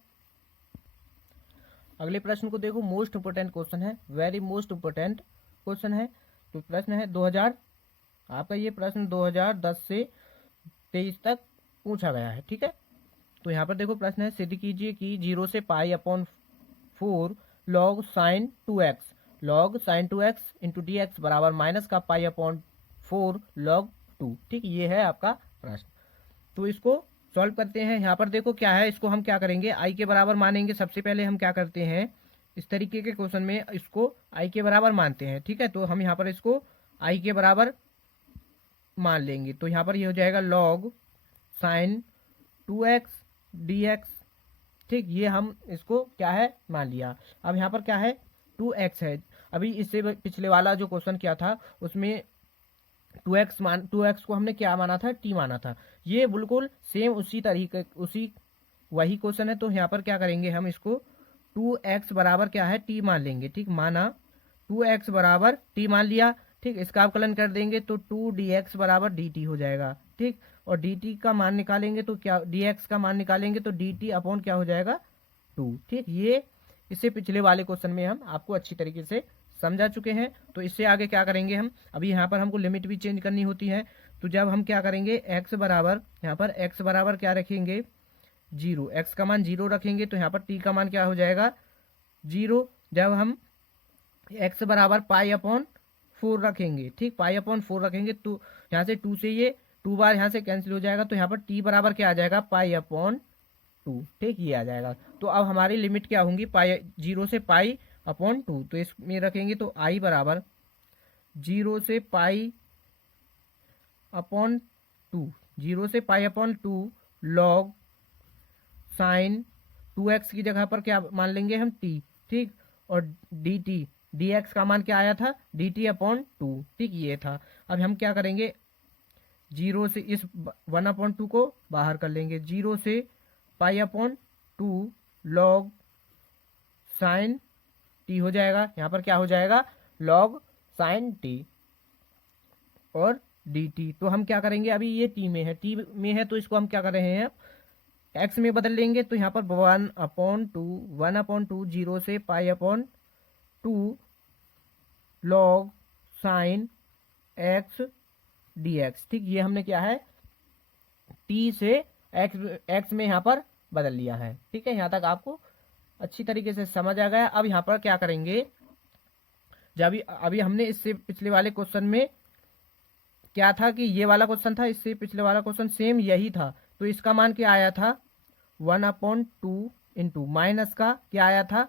अगले प्रश्न को देखो, मोस्ट इम्पोर्टेंट क्वेश्चन है, वेरी मोस्ट इम्पोर्टेंट क्वेश्चन है। तो प्रश्न है 2000, आपका ये प्रश्न 2010 से 23 तक पूछा गया है, ठीक है। तो यहाँ पर देखो प्रश्न है, सिद्ध कीजिए कि 0 से pi upon 4 log sign 2x into D x बराबर माइनस का पाई अपॉन 4 लॉग 2, ठीक। ये है आपका प्रश्न। तो इसको सॉल्व करते हैं। यहाँ पर देखो क्या है, इसको हम क्या करेंगे आई के बराबर मानेंगे। सबसे पहले हम क्या करते हैं, इस तरीके के क्वेश्चन में इसको आई के बराबर मानते हैं, ठीक है। तो हम यहाँ पर इसको आई के बराबर मान लेंगे, तो यहाँ पर ये हो जाएगा लॉग साइन 2x dx, ठीक। ये हम इसको क्या है मान लिया। अब यहाँ पर क्या है 2x है। अभी इससे पिछले वाला जो क्वेश्चन क्या था उसमें 2x को हमने क्या माना था, t माना था। ये बिल्कुल सेम उसी तरीके वही क्वेश्चन है। तो यहाँ पर क्या करेंगे हम, इसको 2x बराबर क्या है, t मान लेंगे। ठीक, माना 2x बराबर t मान लिया। ठीक, इसका अवकलन कर देंगे तो 2dx बराबर dt हो जाएगा। ठीक, और dt का मान निकालेंगे तो क्या, dx का मान निकालेंगे तो dt अपॉन क्या हो जाएगा, 2। ठीक, ये इससे पिछले वाले क्वेश्चन में हम आपको अच्छी तरीके से समझा चुके हैं। तो इससे आगे क्या करेंगे हम, अभी यहाँ पर हमको लिमिट भी चेंज करनी होती है। तो जब हम क्या करेंगे, x बराबर, यहाँ पर x बराबर क्या रखेंगे, 0, x का मान 0 रखेंगे तो यहाँ पर t का मान क्या हो जाएगा, 0। जब हम x बराबर पाई अपॉन 4 रखेंगे, ठीक, पाई अपॉन 4 रखेंगे तो यहाँ से 2 से ये 2 बार यहाँ से कैंसिल हो जाएगा। तो यहाँ पर t बराबर क्या आ जाएगा, पाई अपॉन 2। ठीक, ये आ जाएगा। तो अब हमारी लिमिट क्या होंगी, पाई 0 से पाई अपॉन 2। तो इसमें रखेंगे तो i बराबर 0 से पाई अपॉन 2, 0 से pi upon 2 log sign 2x की जगह पर क्या मान लेंगे हम, t। ठीक, और dt, dx का मान क्या आया था, dt अपॉन 2। ठीक, ये था। अब हम क्या करेंगे, 0 से इस 1 अपॉन 2 को बाहर कर लेंगे, 0 से pi upon 2 log sign t हो जाएगा। यहाँ पर क्या हो जाएगा, लॉग साइन t और dt। तो हम क्या करेंगे, अभी ये t में है तो इसको हम क्या कर रहे हैं, x में बदल लेंगे। तो यहाँ पर 1 अपॉन 2 0 से pi upon 2 log sign x dx। ठीक, ये हमने क्या है, t से x में यहाँ पर बदल लिया है। ठीक है, यहाँ तक आपको अच्छी तरीके से समझ आ गया। अब यहाँ पर क्या करेंगे, जब अभी हमने इससे पिछले वाले क्वेश्चन में क्या था कि ये वाला क्वेश्चन था, इससे पिछले वाला क्वेश्चन सेम यही था। तो इसका मान क्या आया था, 1 अपॉन 2 इंटू माइनस का क्या आया था,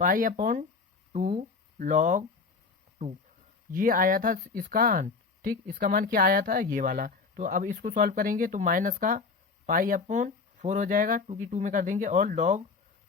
पाई अपॉन 2 लॉग 2, ये आया था इसका मान। ठीक, इसका मान क्या आया था, ये वाला। तो अब इसको सॉल्व करेंगे तो माइनस का पाई अपॉन 4 हो जाएगा, 2 की 2 में कर देंगे और लॉग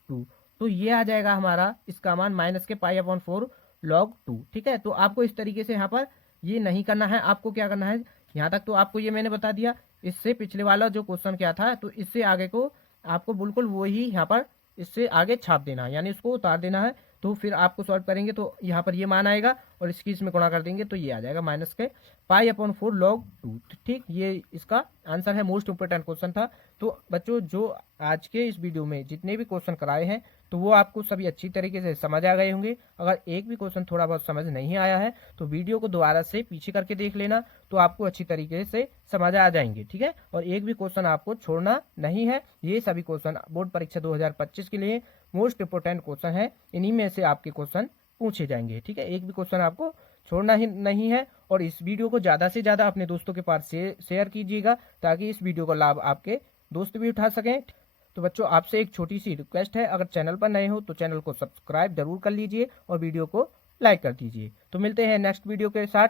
2। तो ये आ जाएगा हमारा इसका मान माइनस के पाई अपॉन 4 लॉग 2। ठीक है, तो आपको इस तरीके से यहाँ पर ये नहीं करना है। आपको क्या करना है, यहाँ तक तो आपको ये मैंने बता दिया। इससे पिछले वाला जो क्वेश्चन क्या था, तो इससे आगे को आपको बिल्कुल वही यहाँ पर इससे आगे छाप देना है, यानी इसको उतार देना है। तो फिर आपको सॉल्व करेंगे तो यहाँ पर ये मान आएगा और इसकी इसमें गुणा कर देंगे तो ये आ जाएगा माइनस के पाई अपॉन 4 लॉग 2। ठीक, ये इसका आंसर है। मोस्ट इंपोर्टेंट क्वेश्चन था। तो बच्चों, जो आज के इस वीडियो में जितने भी क्वेश्चन कराए हैं तो वो आपको सभी अच्छी तरीके से समझ आ गए होंगे। अगर एक भी क्वेश्चन थोड़ा बहुत समझ नहीं आया है तो वीडियो को दोबारा से पीछे करके देख लेना, तो आपको अच्छी तरीके से समझ आ जाएंगे। ठीक है, और एक भी क्वेश्चन आपको छोड़ना नहीं है। ये सभी क्वेश्चन बोर्ड परीक्षा 2025 के लिए मोस्ट इंपोर्टेंट क्वेश्चन है, इन्हीं में से आपके क्वेश्चन पूछे जाएंगे। ठीक है, एक भी क्वेश्चन आपको छोड़ना ही नहीं है। और इस वीडियो को ज़्यादा से ज़्यादा अपने दोस्तों के पास शेयर कीजिएगा ताकि इस वीडियो का लाभ आपके दोस्त भी उठा सकें। तो बच्चों, आपसे एक छोटी सी रिक्वेस्ट है, अगर चैनल पर नए हो तो चैनल को सब्सक्राइब जरूर कर लीजिए और वीडियो को लाइक कर दीजिए। तो मिलते हैं नेक्स्ट वीडियो के साथ।